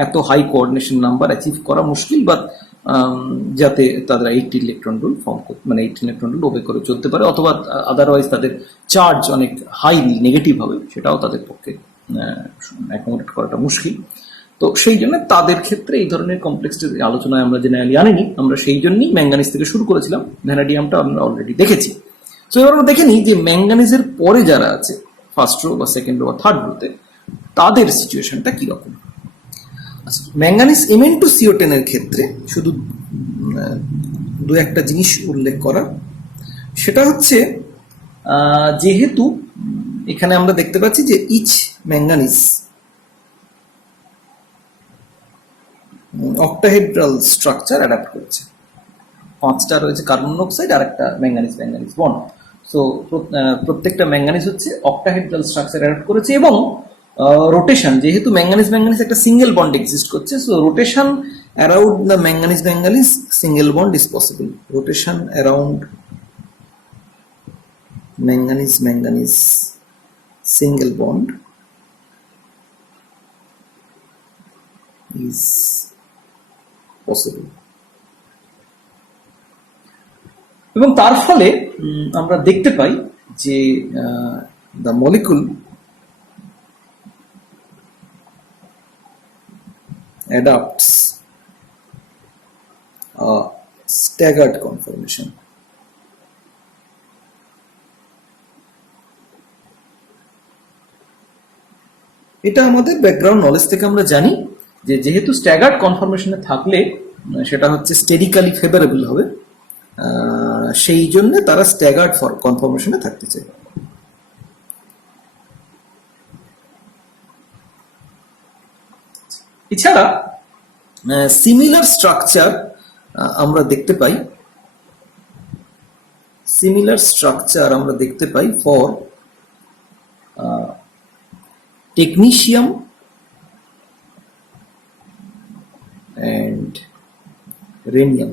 এত হাই কোঅর্ডিনেশন নাম্বার অ্যাচিভ করা মুশকিল, বা যাতে তারা 80 ইলেকট্রন রুল ফর্ম করতে, মানে 18 ইলেকট্রন রুল ওবে করে চলতে পারে, অথবা আদারওয়াইজ তাদের চার্জ অনেক হাই নেগেটিভ হবে, সেটাও তাদের পক্ষে অ্যাকোমোডেট করাটা মুশকিল। তো সেই জন্য তাদের ক্ষেত্রে এই ধরনের কমপ্লেক্সটির আলোচনায় আমরা জেনারেলি আনিনি, আমরা সেই জন্যই ম্যাঙ্গানিজ থেকে শুরু করেছিলাম, ভ্যানাডিয়ামটা আমরা অলরেডি দেখেছি। তো এবার আমরা দেখে নিই যে ম্যাঙ্গানিজের পরে যারা আছে ফার্স্ট রো বা সেকেন্ড রো বা থার্ড রোতে তাদের সিচুয়েশনটা কিরকম। আচ্ছা, ম্যাঙ্গানিজ Mn2CO10 এর ক্ষেত্রে শুধু দু একটা জিনিস উল্লেখ করা, সেটা হচ্ছে যেহেতু এখানে আমরা দেখতে পাচ্ছি যে each manganese octahedral structure adapt করেছে, 5টা রয়েছে কার্বন মনোক্সাইড আর একটা ম্যাঙ্গানিজ বন্ড। সো প্রত্যেকটা ম্যাঙ্গানিজ হচ্ছে অক্টাহেড্রাল স্ট্রাকচার অ্যাডাপ্ট করেছে, এবং রোটেশন, যেহেতু ম্যাঙ্গানিজ একটা সিঙ্গেল বন্ড এক্সিস্ট করছে, so rotation around the manganese single bond is possible. Rotation around manganese single bond is possible, এবং তার ফলে আমরা দেখতে পাই যে the molecule adopts a staggered conformation. এটা আমাদের ব্যাকগ্রাউন্ড নলেজ থেকে আমরা জানি যে যেহেতু স্ট্যাগার্ড কনফরমেশনে থাকলে সেটা হচ্ছে স্টেরিক্যালি ফেভারেবল হবে, সেই জন্য তারা স্ট্যাগার্ড কনফরমেশনে থাকতে চায়। এছাড়া সিমিলার স্ট্রাকচার আমরা দেখতে পাই ফর টেকনিশিয়াম and rhenium,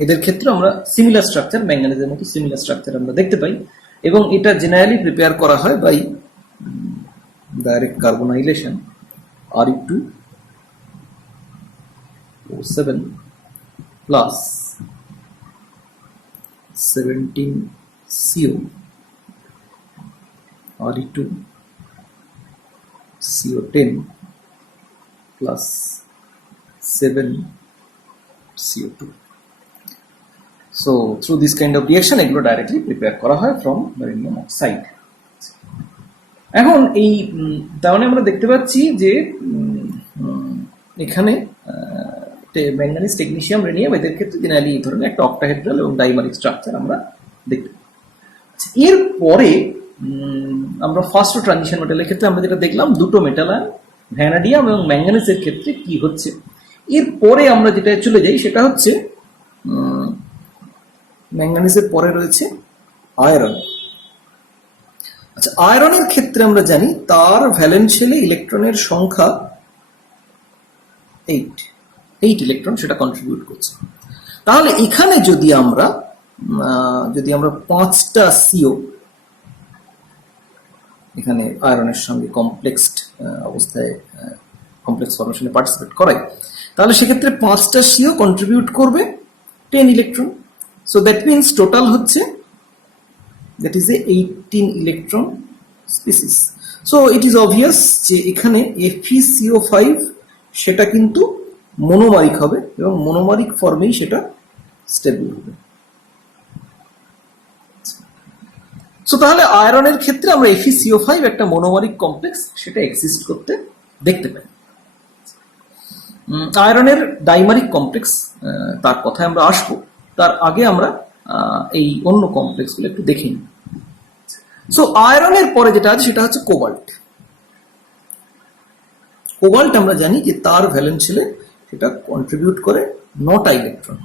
এদের ক্ষেত্রে আমরা সিমিলার স্ট্রাকচার, ম্যাঙ্গানিজের মতো সিমিলার স্ট্রাকচার আমরা দেখতে পাই, এবং এটা জেনারেলি প্রিপেয়ার করা হয় by direct carbonylation Re2O7 plus 17CO Re2CO10 plus 7CO2. So through this kind of reaction এগুলো directly prepare করা হয় from rhenium oxide. এখন এই তাহলে আমরা দেখতে পাচ্ছি যে এখানে ম্যাঙ্গানিজ, টেকনিশিয়াম, রেনিয়াম এদের ক্ষেত্রে জেনারেলি এই ধরনের একটা অক্টাহেড্রাল এবং ডাইমারিক স্ট্রাকচার আমরা দেখতে পাই। এরপরে আমরা ফার্স্ট ট্রানজিশন মেটালের ক্ষেত্রে আমরা যেটা দেখলাম, দুটো মেটাল আয়ন ভ্যানাডিয়াম এবং ম্যাঙ্গানিজের ক্ষেত্রে কি হচ্ছে। এরপরে আমরা যেটা চলে যাই সেটা হচ্ছে ম্যাঙ্গানিজের পরে রয়েছে আয়রন। আচ্ছা, আয়রনের ক্ষেত্রে আমরা জানি তার ভ্যালেন্সিয়ালে ইলেকট্রনের সংখ্যা 8 ইলেকট্রন সেটা কন্ট্রিবিউট করছে। তাহলে এখানে যদি আমরা 5টা CO এখানে আয়রনের সঙ্গে কমপ্লেক্সড অবস্থায় কমপ্লেক্স ফরমেশনে পার্টিসিপেট করাই, তাহলে সেক্ষেত্রে 5টা CO কন্ট্রিবিউট করবে 10 electron. So that means total হচ্ছে that is a 18 electron species. So it is obvious যে এখানে FeCO5 সেটা কিন্তু মনোমারিক হবে এবং মনোমারিক ফর্মেই সেটা স্টেবল হবে। সো তাহলে আয়রনের ক্ষেত্রে আমরা FeCO5 একটা মনোমারিক কমপ্লেক্স সেটা এক্সিস্ট করতে দেখতে পাই। আয়রনের ডাইমারিক কমপ্লেক্স তার কথায় আমরা আসবো, তার আগে আমরা এই অন্য কমপ্লেক্সগুলো একটু দেখে নিই। সো আয়রনের পরে যেটা আছে সেটা হচ্ছে কোবাল্ট। কোবাল্ট আমরা জানি যে তার ভ্যালেন্স শেলে সেটা কন্ট্রিবিউট করে 9টা ইলেকট্রন।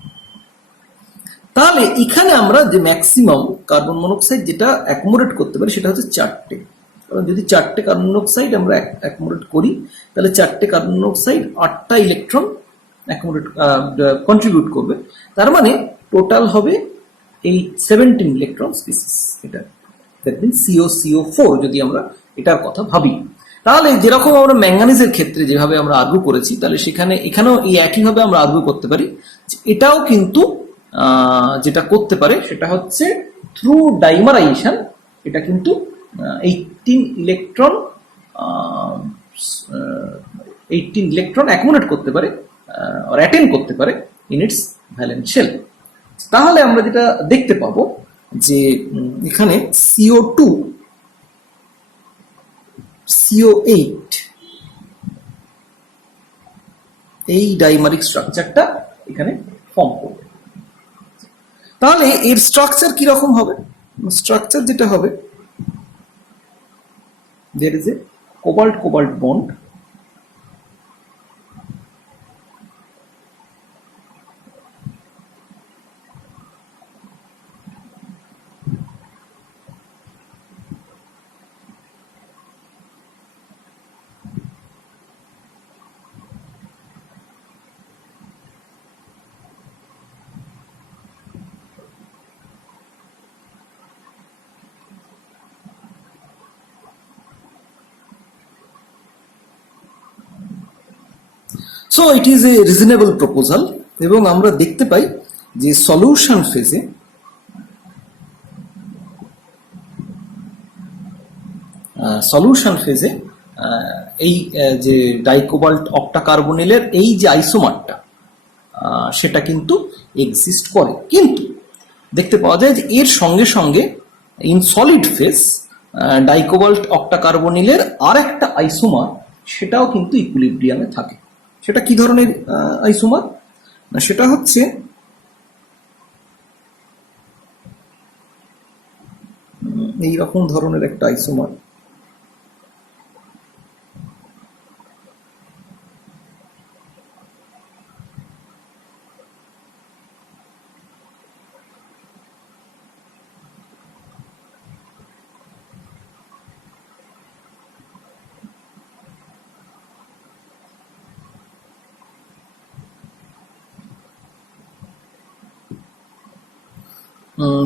তাহলে এখানে আমরা যে ম্যাক্সিমাম কার্বন মনোক্সাইড যেটা অ্যাকোমোডেট করতে পারি সেটা হচ্ছে 4টে। কারণ যদি 4টে কার্বন মনোক্সাইড আমরা অ্যাকোমোডেট করি তাহলে 4টে কার্বন মনোক্সাইড 8টা ইলেকট্রন অ্যাকোমোডেট কন্ট্রিবিউট করবে। তার মানে টোটাল হবে এই 17 ইলেকট্রন স্পিসিস। এটা দ্যাট মিনস COCO4 যদি আমরা এটার কথা ভাবি। তাহলে যেরকম আমরা ম্যাঙ্গানিজের ক্ষেত্রে যেভাবে আমরা আর্গু করেছি, তাহলে এখানেও এই একইভাবে আমরা আর্গু করতে পারি যে এটাও কিন্তু যেটা করতে পারে সেটা হচ্ছে থ্রু ডাইমারাইজেশন এটা কিন্তু 18 ইলেকট্রন অ্যাকুমুলেট করতে পারে আর অ্যাটেন্ড করতে পারে ইন ইটস ভ্যালেন্স শেল। তাহলে আমরা যেটা দেখতে পাবো যে এখানে CO2 CO8 এই ডাইমারিক স্ট্রাকচারটা এখানে ফর্ম করবে। তাহলে এর স্ট্রাকচার কি রকম হবে? স্ট্রাকচার যেটা হবে, there is a cobalt cobalt bond, so it is A reasonable proposal. এবং আমরা দেখতে পাই যে সলিউশন ফেজে এই যে ডাইকোবাল্ট অক্টাকার্বনিলের এই যে আইসোমারটা সেটা কিন্তু এক্সিস্ট করে, কিন্তু দেখতে পাওয়া যায় যে এর সঙ্গে সঙ্গে ইন সলিড ফেজ ডাইকোবাল্ট অক্টাকার্বনিলের আর একটা আইসোমার সেটাও কিন্তু ইকুইলিব্রিয়ামে থাকে। সেটা কি ধরনের আইসোমার? না, সেটা হচ্ছে এইরকম ধরনের একটা আইসোমার।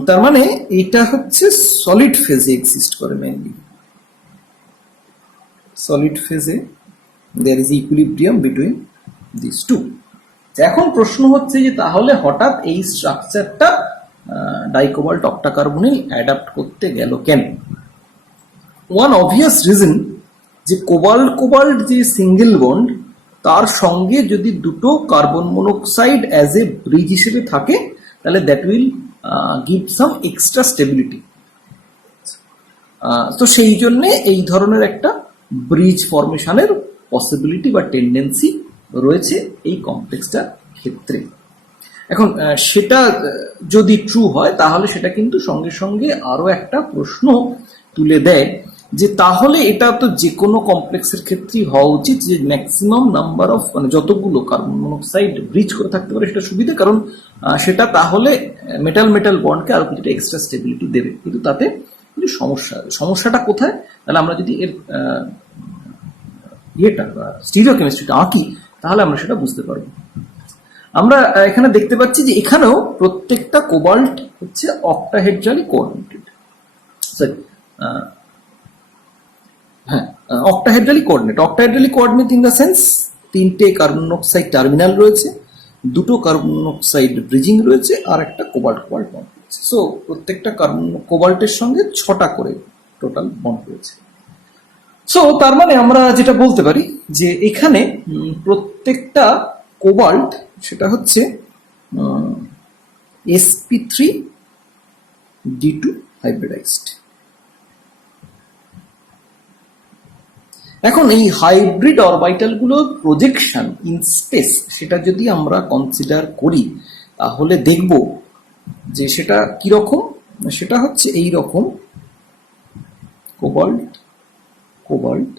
তার মানে এটা হচ্ছে সলিড ফেজে এক্সিস্ট করে মেইনলি। সলিড ফেজে there is equilibrium between this two. এখন প্রশ্ন হচ্ছে যে তাহলে হঠাৎ এই স্ট্রাকচারটা ডাইকোবাল্ট অক্টাকার্বনিল অ্যাডাপ্ট করতে গেল কেন? ওয়ান অবভিয়াস রিজন যে কোবাল্ট কোবাল্ট যে সিঙ্গেল বন্ড তার সঙ্গে যদি দুটো carbon monoxide as a bridge হিসেবে থাকে তাহলে that will give some extra stability. তো সেই জন্যে এই ধরনের একটা ব্রিজ ফরমেশনের পসিবিলিটি বা টেন্ডেন্সি রয়েছে এই কমপ্লেক্সটার ক্ষেত্রে। এখন সেটা যদি ট্রু হয় তাহলে সেটা কিন্তু সঙ্গে সঙ্গে আরো একটা প্রশ্ন তুলে দেয় যে তাহলে এটা তো যে কোনো কমপ্লেক্সের ক্ষেত্রেই হওয়া উচিত যে ম্যাক্সিমাম নাম্বার অফ মানে যতগুলো কার্বন মনোক্সাইড ব্রিজ করে থাকতে পারে সেটা সুবিধা, কারণ সেটা তাহলে মেটাল মেটাল বন্ডকে আরো কিছুটা এক্সট্রা স্টেবিলিটি দেবে। কিন্তু তাতে সমস্যাটা কোথায়? তাহলে আমরা যদি এর স্টিরিও কেমিস্ট্রিটা আঁকি তাহলে আমরা সেটা বুঝতে পারবো। আমরা এখানে দেখতে পাচ্ছি যে এখানেও প্রত্যেকটা কোবাল্ট হচ্ছে octahedrally coordinated, sorry octahedrally coordinate in the sense 3টে কার্বন মনোক্সাইড টার্মিনাল রয়েছে, 2টো কার্বন মনোক্সাইড ব্রিজিং রয়েছে আর একটা কোবাল্ট কোবাল্ট বন্ড রয়েছে। সো প্রত্যেকটা কার্বন কোবাল্টের সঙ্গে 6টা করে টোটাল বন্ড রয়েছে। সো তার মানে আমরা যেটা বলতে পারি যে এখানে প্রত্যেকটা কোবাল্ট সেটা হচ্ছে sp3d2 হাইব্রিডাইজড। এখন এই হাইব্রিড অরবিটাল গুলোর প্রজেকশন ইন স্পেস সেটা যদি আমরা কনসিডার করি তাহলে দেখব যে সেটা কিরকম। সেটা হচ্ছে এই রকম, কোবাল্ট কোবাল্ট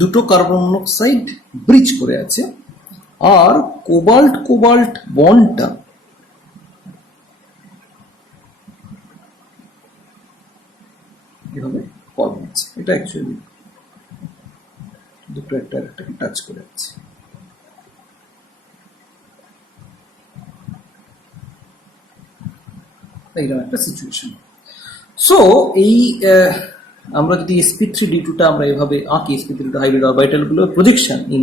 দুটো কার্বন মনোক্সাইড ব্রিজ করে আছে, আর কোবাল্ট কোবাল্ট বন্ডটা এভাবে ফর্ম হচ্ছে। এটা অ্যাকচুয়ালি দুটো একটা একটাকে টাচ করে আছে। এইরকম একটা সিচুয়েশন। সো এই আমরা যদি sp3d2টা আমরা এভাবে আঁকি, sp3d2 হাইব্রিড অরবিটাল গুলোর প্রজেকশন ইন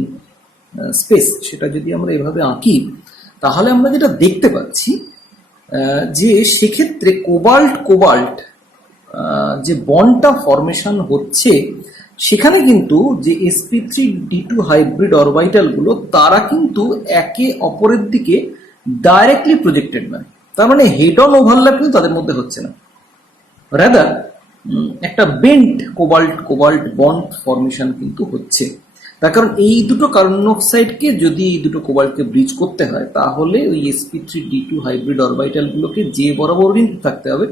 স্পেস সেটা যদি আমরা এভাবে আঁকি তাহলে আমরা যেটা দেখতে পাচ্ছি যে সেক্ষেত্রে কোবাল্ট কোবাল্ট যে বন্ডটা ফরমেশন হচ্ছে সেখানে কিন্তু যে sp3d2 হাইব্রিড অরবিটাল গুলো তারা কিন্তু একে অপরের দিকে ডাইরেক্টলি প্রজেক্টেড নয়। তার মানে হেড অন ওভারল্যাপ কিন্তু তাদের মধ্যে হচ্ছে না, রাদার একটা bent cobalt cobalt bond formation কিন্তু হচ্ছে। তার কারণ এই দুটো কার্বন মনোক্সাইডকে যদি এই দুটো কোবাল্টকে ব্রিজ করতে হয় তাহলে ওই sp3d2 হাইব্রিড অরবিটাল গুলোকে যে বরাবর কিন্তু থাকতে হবে,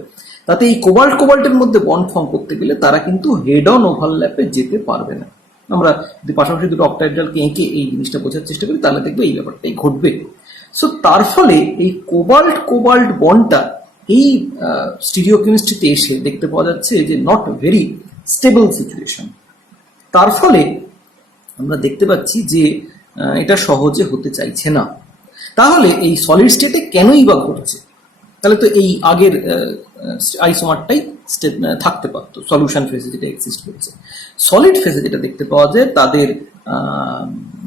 তাতে এই কোবাল্ট কোবাল্টের মধ্যে বন্ড ফর্ম করতে গেলে তারা কিন্তু হেড অন ওভারল্যাপে যেতে পারবে না। আমরা যদি পাশাপাশি দুটো অক্টাহেড্রালকে এঁকে এই জিনিসটা বোঝার চেষ্টা করি তাহলে দেখবো এই ব্যাপারটাই ঘটবে। সো তার ফলে এই কোবাল্ট কোবাল্ট বন্ডটা এই স্টিরিওকেমিস্ট্রিতে এসে দেখতে পাওয়া যাচ্ছে যে নট ভেরি স্টেবল সিচুয়েশন। তার ফলে আমরা দেখতে পাচ্ছি যে এটা সহজে হতে চাইছে না। তাহলে এই সলিড স্টেটে কেনই বা ঘটছে? তাহলে তো এই আগের আইসোমারটাই থাকতে পারতো সলিউশন ফেজে যেটা এক্সিস্ট করছে। সলিড ফেজে যেটা দেখতে পাওয়া যায় তাদের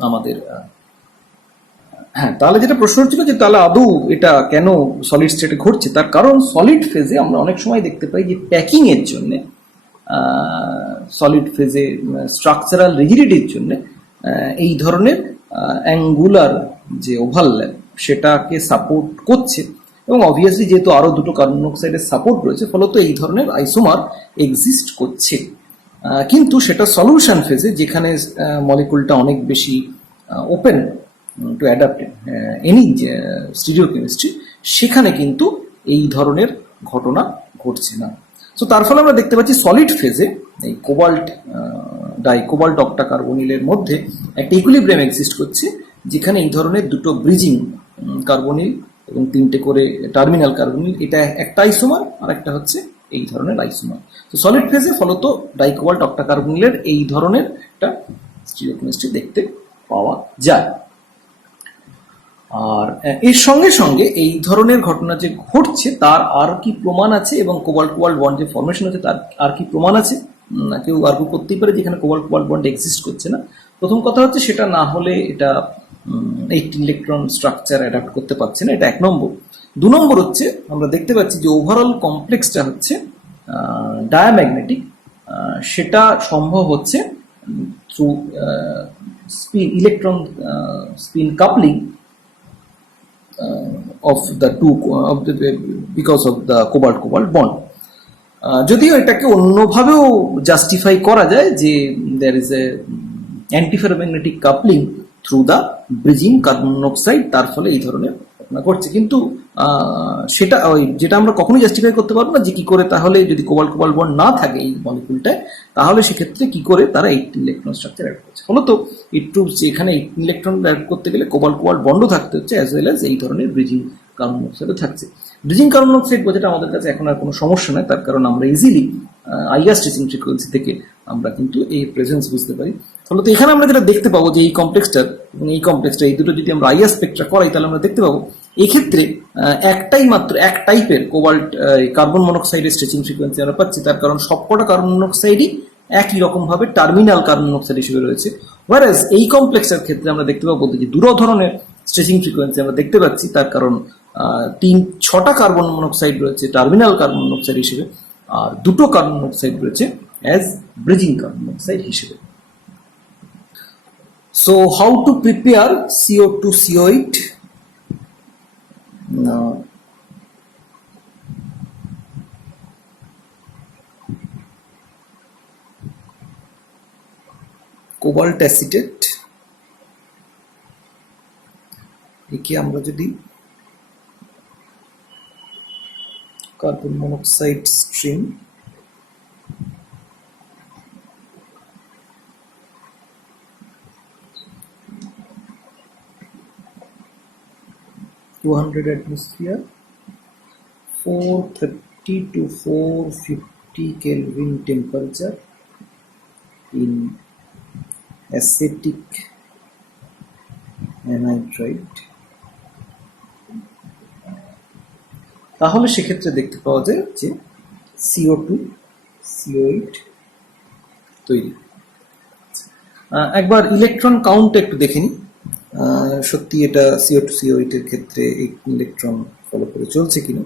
আমাদের হ্যাঁ, তাহলে যেটা প্রশ্ন হচ্ছিল যে তাহলে আদৌ এটা কেন সলিড স্টেটে ঘটছে, তার কারণ সলিড ফেজে আমরা অনেক সময় দেখতে পাই যে প্যাকিং এর জন্য, সলিড ফেজে স্ট্রাকচারাল রিজিডিটির জন্য এই ধরনের অ্যাঙ্গুলার যে ওভারল্যাপ সেটাকে সাপোর্ট করছে, এবং অবভিয়াসলি যেহেতু আরো দুটো কার্বন মনোক্সাইডের সাপোর্ট রয়েছে ফলত এই ধরনের আইসোমার এক্সিস্ট করছে। কিন্তু সেটা সলিউশন ফেজে যেখানে মলিকুলটা অনেক বেশি ওপেন টু অ্যাডাপ্ট এনি স্টিরিওকেমিস্ট্রি, সেখানে কিন্তু এই ধরনের ঘটনা ঘটছে না। সো তার ফলে আমরা দেখতে পাচ্ছি সলিড ফেজে এই কোবাল্ট ডাইকোবাল্ট অক্টাকার্বনিলের মধ্যে একটা ইকুইলিব্রিয়াম এক্সিস্ট করছে, যেখানে এই ধরনের দুটো ব্রিজিং কার্বনিল এবং তিনটে করে টার্মিনাল কার্বনিল, এটা একটা আইসোমার আর একটা হচ্ছে এই ধরনের আইসোমার। তো সলিড ফেজে ফলত ডাইকোবাল্ট অক্টাকার্বনিলের এই ধরনের একটা স্টিরিওকেমিস্ট্রি দেখতে পাওয়া যায়। আর এর সঙ্গে সঙ্গে এই ধরনের ঘটনা যে ঘটছে তার আর কি প্রমাণ আছে, এবং কোবাল্ট কোবাল্ট বন্ড যে ফরমেশন হচ্ছে তার আর কি প্রমাণ আছে? কেউ আর্গু করতেই পারে যেখানে কোবাল্ট কোবাল্ট বন্ড এক্সিস্ট করছে না। প্রথম কথা হচ্ছে সেটা না হলে এটা 8 ইলেকট্রন স্ট্রাকচার অ্যাডাপ্ট করতে পারছে না, এটা এক নম্বর। দু নম্বর হচ্ছে আমরা দেখতে পাচ্ছি যে ওভারঅল কমপ্লেক্সটা হচ্ছে ডায়াম্যাগনেটিক, সেটা সম্ভব হচ্ছে through spin electron spin coupling of the two of the because of the cobalt cobalt bond. যদিও এটাকে অন্যভাবেও জাস্টিফাই করা যায় যে there is a antiferromagnetic coupling through the bridging carbon monoxide, তার ফলে এই ধরনের ঘটনা ঘটছে। কিন্তু সেটা ওই যেটা আমরা কখনোই জাস্টিফাই করতে পারবো না যে কি করে, তাহলে যদি কোবাল্ট কোবাল্ট বন্ড না থাকে এই মলিকুলটায় তাহলে সেক্ষেত্রে কি করে তারা 18 ইলেকট্রন স্ট্রাকচার অ্যাড করছে। ফলত ইট প্রুভস যে এখানে 18 ইলেকট্রন অ্যাড করতে গেলে কোবাল্ট কোবাল্ট বন্ডও থাকতে হচ্ছে, অ্যাজ ওয়েল অ্যাজ এই ধরনের ব্রিজিং কার্বন মনোক্সাইডও থাকছে। ব্রিজিং কার্বন মনোক্সাইড বোঝাটা আমাদের কাছে এখন আর কোনো সমস্যা নয়, তার কারণ আমরা ইজিলি আইআর স্ট্রেচিং ফ্রিকোয়েন্সি থেকে আমরা কিন্তু এই প্রেজেন্স বুঝতে পারি। ফলত এখানে আমরা যেটা দেখতে পাবো যে এই কমপ্লেক্সটার এবং এই কমপ্লেক্সটা এই দুটো যদি আমরা আইআর স্পেকট্রা করাই তাহলে আমরা দেখতে পাবো এক্ষেত্রে একটাই মাত্র এক টাইপের কোবাল্ট কার্বন মনোক্সাইডের স্ট্রেচিং ফ্রিকোয়েন্সি আমরা পাচ্ছি। তার কারণ সবকটা কার্বন মনোক্সাইডই একই রকম ভাবে টার্মিনাল কার্বন মনোক্সাইড হিসেবে রয়েছে। ওয়ারাস এই কমপ্লেক্সের ক্ষেত্রে আমরা দেখতে পাবো যে দুটো ধরনের স্ট্রেচিং ফ্রিকোয়েন্সি আমরা দেখতে পাচ্ছি। তার কারণ 6টা কার্বন মনোক্সাইড রয়েছে টার্মিনাল কার্বন মনোক্সাইড হিসেবে, আর দুটো কার্বন মনোক্সাইড রয়েছে অ্যাজ ব্রিজিং কার্বন মনোক্সাইড হিসেবে। So how to prepare CO2 CO8? Cobalt acetate একে আমরা যদি carbon monoxide stream atmosphere 430 to 450 Kelvin temperature in acetic anhydride, তাহলে সেক্ষেত্রে দেখতে পাওয়া যায় যে CO2 CO8 তৈরি। একবার ইলেকট্রন কাউন্ট একটু দেখে নিই। সত্যি এটা CO2 CO8 এর ক্ষেত্রে 18 ইলেকট্রন ফলো করে চলছে কিনা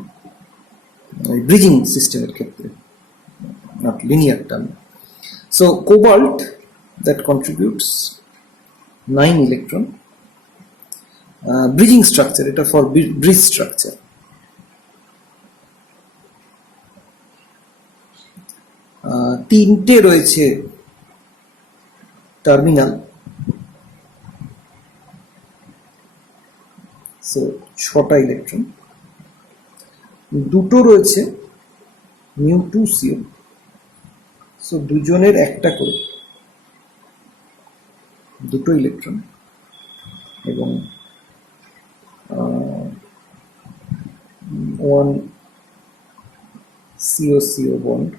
ব্রিজিং সিস্টেমের ক্ষেত্রে, not linear term. So cobalt that contributes 9 electron, bridging structure, এটা for bridge structure। তিনটে রয়েছে টার্মিনাল, সো 6টা ইলেকট্রন, দুটো রয়েছে μ2CO, সো দুজনের একটা করে দুটো ইলেকট্রন, এবং 1 CO-CO বন্ড।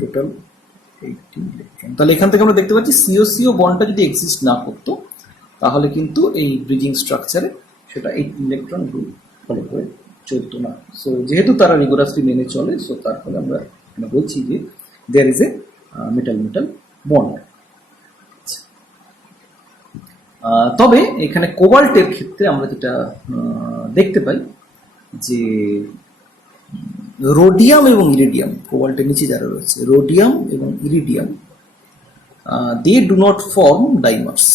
Total 18 electron. তাহলে এখান থেকে আমরা দেখতে পাচ্ছি CO-CO বন্ডটা যদি এক্সিস্ট না করতো তাহলে কিন্তু এই ব্রিজিং স্ট্রাকচারে সেটা 18 ইলেকট্রন রুল ফলো করে চলতো না। সো যেহেতু তারা রিগোরাসলি মেনে চলে, সো তার ফলে আমরা বলছি যে there is a metal metal bond. তবে এখানে কোবাল্টের ক্ষেত্রে আমরা যেটা দেখতে পাই যে রোডিয়াম এবং ইরিডিয়াম, কোবাল্টের নিচে যারা রয়েছে রোডিয়াম এবং iridium, they do not form dimers.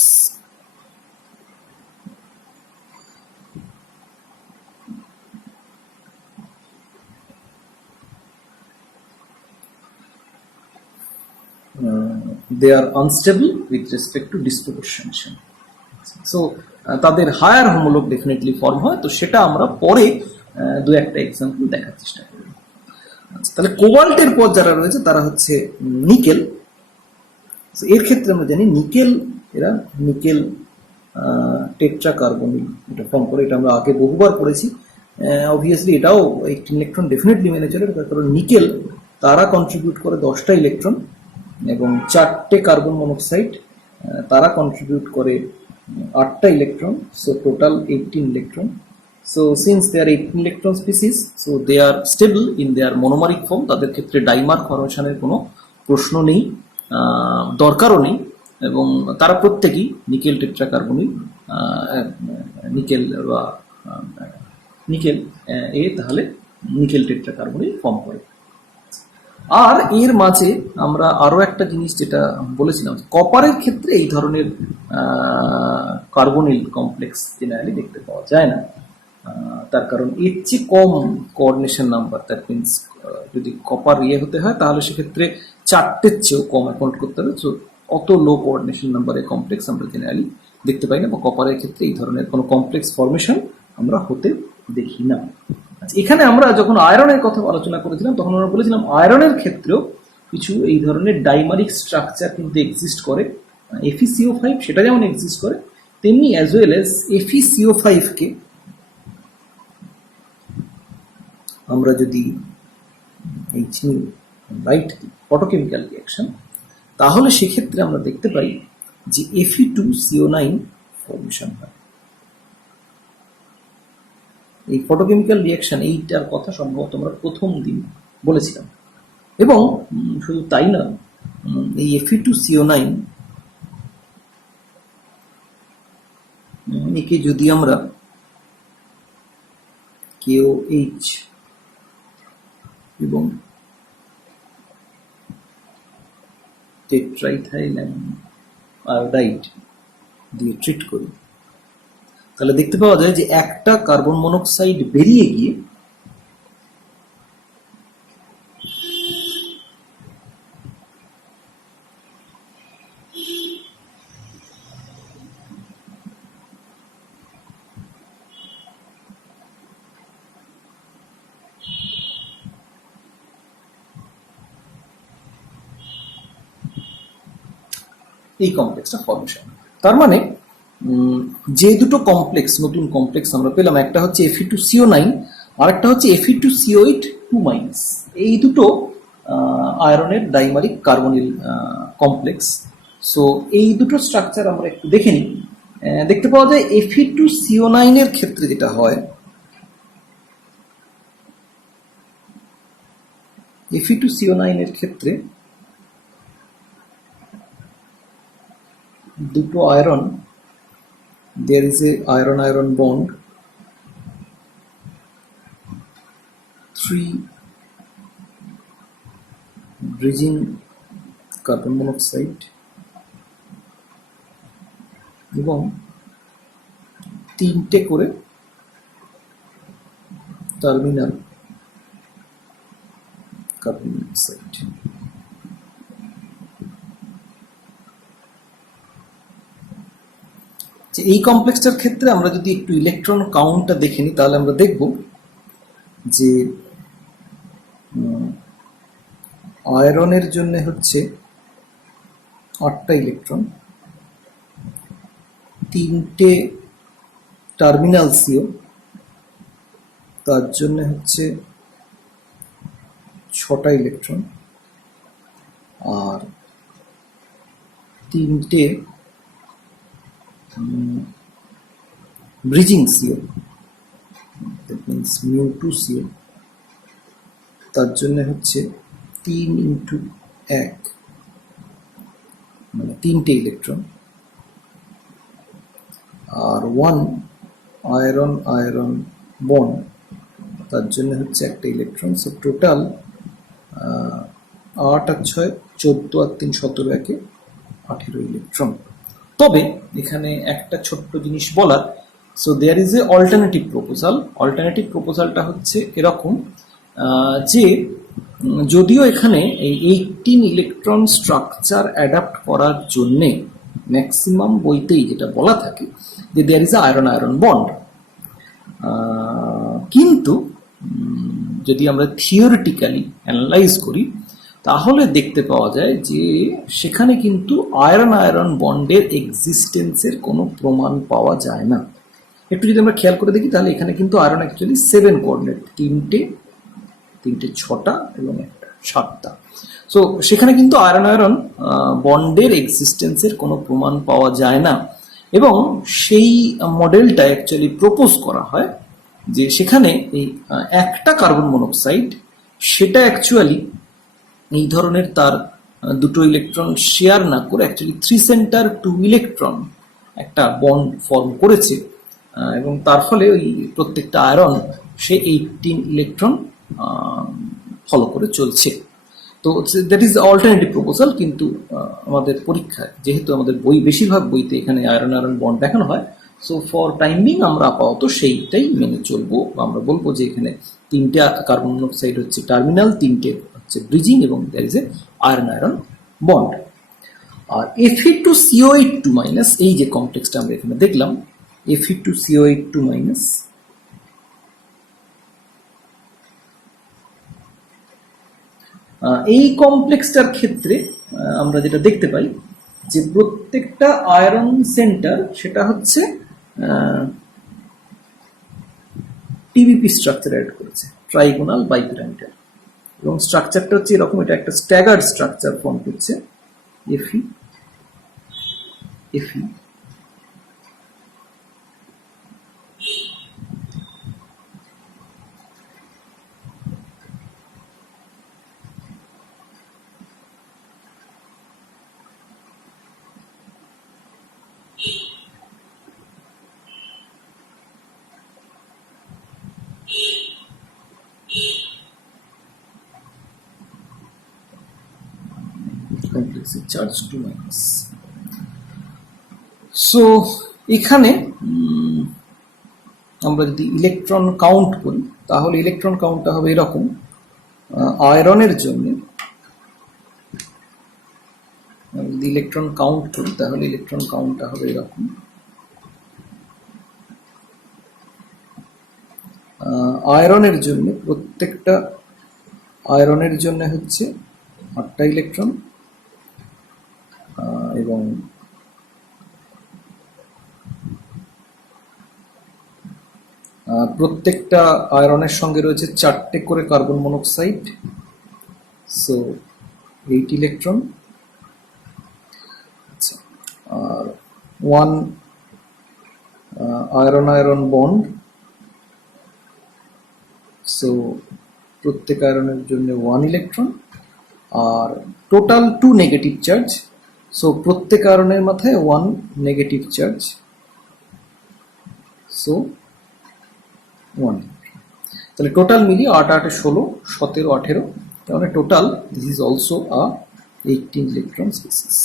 They are unstable with respect to disproportionation. So তাদের হায়ার হোমোলগ ডেফিনেটলি ফর্ম হয়, তো সেটা আমরা পরে দু একটা এক্সাম্পল দেখার চেষ্টা করব। আচ্ছা, তাহলে কোবাল্টের পর যারা রয়েছে তারা হচ্ছে নিকেল। এর ক্ষেত্রে আমরা জানি নিকেল, এরা নিকেল টেট্রাকার্বনিল এটা ফর্ম করে, এটা আমরা আগে বহুবার পড়েছি। অবভিয়াসলি এটাও 18 ইলেকট্রন ডেফিনেটলি মেনে চলে, কারণ নিকেল তারা কন্ট্রিবিউট করে 10টা ইলেকট্রন, এবং 4টে কার্বন মনোক্সাইড তারা কন্ট্রিবিউট করে 8টা electron, so total 18 electron. So since they are 18 electron species, so they are stable in their monomeric form. তাদের ক্ষেত্রে ডাইমার ফরমেশনের কোনো প্রশ্ন নেই, দরকারও নেই, এবং তারা প্রত্যেকেই নিকেল টেট্রাকার্বনিল, নিকেল বা নিকেল তাহলে নিকেল টেট্রাকার্বনিল ফর্ম করে। আর এর মাঝে আমরা আরো একটা জিনিস যেটা বলেছিলাম, কপারের ক্ষেত্রে এই ধরনের কার্বনিল কমপ্লেক্স জেনারেলি দেখতে পাওয়া যায় না। তার কারণ এর চেয়ে কম কোঅর্ডিনেশন নাম্বার, দ্যাট মিনস যদি কপার হতে হয় তাহলে সেক্ষেত্রে 4টের চেয়েও কম অ্যাকাউন্ট করতে হবে। সো অত লো কোঅর্ডিনেশন নাম্বারের কমপ্লেক্স আমরা জেনারেলি দেখতে পাই না, বা কপারের ক্ষেত্রে এই ধরনের কোনো কমপ্লেক্স ফরমেশন আমরা হতে দেখি না। আচ্ছা, এখানে আমরা যখন আয়রনের কথা আলোচনা করেছিলাম তখন আমরা বলেছিলাম আয়রনের ক্ষেত্রেও কিছু এই ধরনের ডাইমারিক স্ট্রাকচার কিন্তু এক্সিস্ট করে। FeCO5 সেটা যেমন এক্সিস্ট করে, তেমনি অ্যাজ ওয়েল অ্যাজ FeCO5 কে আমরা যদি এইচ নিউ রাইট দিই ফটোকেমিক্যাল রিয়াকশন, তাহলে সেক্ষেত্রে আমরা দেখতে পাই যে Fe2CO9 ফর্মেশন হয়। এই ফটোকেমিক্যাল রিয়াকশন এইটার কথা সম্ভবত আমরা প্রথম দিন বলেছিলাম। এবং শুধু তাই না, এই Fe2CO9 একে যদি আমরা KOH এবং টেট্রাইথাইল আয়োডাইড দিয়ে ট্রিট করি, তাহলে দেখতে পাওয়া যায় যে একটা কার্বন মনোক্সাইড বেরিয়ে গিয়ে এই কমপ্লেক্সটা ফর্মেশন। তার মানে যে দুটো কমপ্লেক্স, নতুন কমপ্লেক্স আমরা পেলাম, একটা হচ্ছে Fe2CO9 আর একটা হচ্ছে Fe2CO8 2-। এই দুটো আয়রনের ডাইমারিক কার্বনিল কমপ্লেক্স। সো এই দুটো স্ট্রাকচার আমরা একটু দেখে নিই। দেখতে পাওয়া যায় Fe2CO9 এর ক্ষেত্রে যেটা হয়, Fe2CO9 এর ক্ষেত্রে দুটো iron, there is a iron-iron bond, 3 bridging carbon monoxide এবং 3টে করে টার্মিনাল কার্বন মনোক্সাইড। এই কমপ্লেক্সটার ক্ষেত্রে আমরা যদি একটু ইলেকট্রন কাউন্টটা দেখে নিই, তাহলে আমরা দেখব যে আয়রনের জন্য হচ্ছে 8টা ইলেকট্রন, 3টে টার্মিনাল সিও, তার জন্য হচ্ছে 6টা ইলেকট্রন, আর 3টে bridging CO, that means μ2CO, তার জন্য হচ্ছে 3x1, মানে 3টে ইলেকট্রন, আর 1 আয়রন আয়রন বন্ড, তার জন্য হচ্ছে 1টা ইলেকট্রন। সো টোটাল 8 আর 6 14 আর 3 17, একে 18 ইলেকট্রন। তবে এখানে একটা ছোট্ট জিনিস বলার, so there is a alternative proposal. Alternative প্রপোজালটা হচ্ছে এরকম যে যদিও এখানে এই 18 ইলেকট্রন স্ট্রাকচার অ্যাডাপ্ট করার জন্যে ম্যাক্সিমাম বইতেই যেটা বলা থাকে যে there is a iron iron bond, কিন্তু যদি আমরা থিওরিটিক্যালি অ্যানালাইজ করি তাহলে দেখতে পাওয়া যায় যে সেখানে কিন্তু আয়রন আয়রন বন্ডের এক্সিস্টেন্সের কোনো প্রমাণ পাওয়া যায় না। একটু যদি আমরা খেয়াল করে দেখি তাহলে এখানে কিন্তু আয়রন অ্যাকচুয়ালি 7 কোঅর্ডিনেট, 3টে 6টা এবং 1টা 7টা। সো সেখানে কিন্তু আয়রন আয়রন বন্ডের এক্সিস্টেন্সের কোনো প্রমাণ পাওয়া যায় না, এবং সেই মডেলটা অ্যাকচুয়ালি প্রপোজ করা হয় যে সেখানে এই একটা কার্বন মনোক্সাইড সেটা অ্যাকচুয়ালি এই ধরনের তার দুটো ইলেকট্রন শেয়ার না করে অ্যাকচুয়ালি 3 সেন্টার 2 ইলেকট্রন একটা বন্ড ফর্ম করেছে, এবং তার ফলে ওই প্রত্যেকটা আয়রন সে 18 ইলেকট্রন ফলো করে চলছে। তো দ্যাট ইজ অল্টারনেটিভ প্রপোজাল। কিন্তু আমাদের পরীক্ষায় যেহেতু আমাদের বেশিরভাগ বইতে এখানে আয়রন আয়রন বন্ড দেখানো হয়, সো ফর টাইম বিং আমরা আপাতত সেইটাই মেনে চলবো। আমরা বলবো যে এখানে 3টে কার্বন মনোক্সাইড হচ্ছে টার্মিনাল, 3টে হচ্ছে ব্রিজিং, এবং there is a iron iron bond. আর Fe2CO8 এই যে কমপ্লেক্সটা আমরা এখানে দেখলাম, Fe2CO8 এই কমপ্লেক্সটার ক্ষেত্রে আমরা যেটা দেখতে পাই যে প্রত্যেকটা আয়রন সেন্টার সেটা হচ্ছে টিবিপি স্ট্রাকচার অ্যাড করেছে। ট্রাইগোনাল বাইপিরামিডাল। এবং স্ট্রাকচারটা হচ্ছে এরকম, এটা একটা স্ট্যাগার্ড স্ট্রাকচার ফর্ম করছে, এফি এফি কমপ্লেক্সের চার্জ 2-। সো এখানে আমরা যদি ইলেকট্রন কাউন্ট করি তাহলে ইলেকট্রন কাউন্টটা হবে এরকম। আয়রনের জন্য যদি ইলেকট্রন কাউন্ট করি তাহলে ইলেকট্রন কাউন্টটা হবে এরকম। আয়রনের জন্য প্রত্যেকটা আয়রনের জন্য হচ্ছে 8টা ইলেকট্রন, এবং প্রত্যেকটা আয়রনের সঙ্গে রয়েছে 4টে করে কার্বন মনোক্সাইড, সো 8 ইলেকট্রন। আর 1 আয়রন আয়রন বন্ড, সো প্রত্যেক আয়রনের জন্য 1 ইলেকট্রন। আর টোটাল 2 নেগেটিভ চার্জ, সো প্রত্যেক আয়রনের মাথায় 1 নেগেটিভ চার্জ, সো 1। তাহলে টোটাল মিলিয়ে 8 8 16 17 18, তাহলে total this is also a 18 electron species.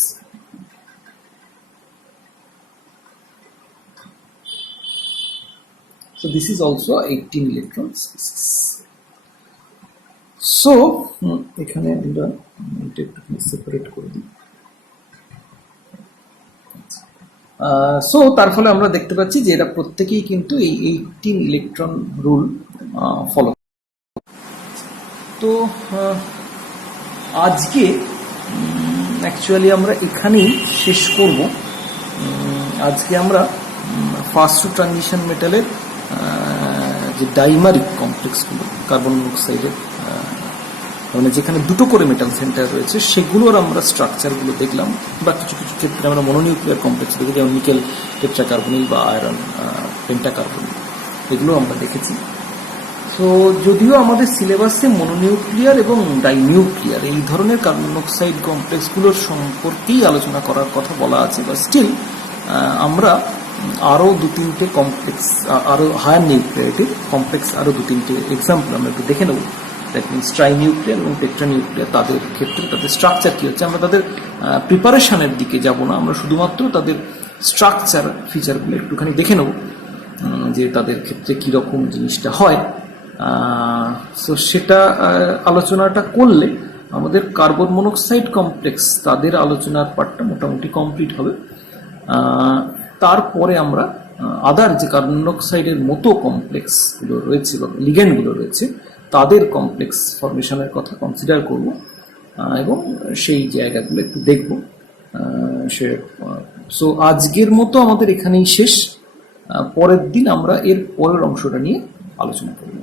So this is also a 18 electron species. So এখানে আমরা এটা একটু সেপারেট করে দিই। সো তার ফলে আমরা দেখতে পাচ্ছি যে এরা প্রত্যেকেই কিন্তু এই 18 ইলেকট্রন রুল ফলো। তো আজকে অ্যাকচুয়ালি আমরা এখানেই শেষ করব। আজকে আমরা ফার্স্ট ট্রানজিশন মেটালের যে ডাইমারিক কমপ্লেক্সগুলো কার্বন মনোক্সাইডের, মানে যেখানে 2টো করে মেটাল সেন্টার রয়েছে সেগুলোর আমরা স্ট্রাকচারগুলো দেখলাম, বা কিছু কিছু ক্ষেত্রে আমরা মনোনিউক্লিয়ার কমপ্লেক্স দেখি, যেমন নিকেল টেট্রাকার্বনিল বা আয়রন পেন্টাকার্বনিল, এগুলো আমরা দেখেছি। তো যদিও আমাদের সিলেবাসে মনোনিউক্লিয়ার এবং ডাইনিউক্লিয়ার এই ধরনের কার্বন মনোক্সাইড কমপ্লেক্সগুলোর সম্পর্কেই আলোচনা করার কথা বলা আছে, বা স্টিল আমরা আরও 2-3টে কমপ্লেক্স, আরও হায়ার নিউক্লিয়ারেটিভ কমপ্লেক্স আরও 2-3টে এক্সাম্পল আমরা একটু দেখে নেব। দ্যাট মিনস ট্রাইনিউক্লিয়ার এবং টেট্রানিউক্লিয়ার, তাদের ক্ষেত্রে তাদের স্ট্রাকচার কী হচ্ছে। আমরা তাদের প্রিপারেশনের দিকে যাব না, আমরা শুধুমাত্র তাদের স্ট্রাকচার ফিচারগুলো একটুখানি দেখে নেব, যে তাদের ক্ষেত্রে কীরকম জিনিসটা হয়। সো সেটা আলোচনাটা করলে আমাদের কার্বন মনোক্সাইড কমপ্লেক্স তাদের আলোচনার পার্টটা মোটামুটি কমপ্লিট হবে। তারপরে আমরা আদার যে কার্বন মনোক্সাইডের মতো কমপ্লেক্সগুলো রয়েছে বা লিগ্যান্ডগুলো রয়েছে তাদের কমপ্লেক্স ফরমেশনের কথা কনসিডার করব, এবং সেই জায়গাগুলো একটু দেখব। সো আজকের মতো আমাদের এখানেই শেষ। পরের দিন আমরা এর পরের অংশটা নিয়ে আলোচনা করব।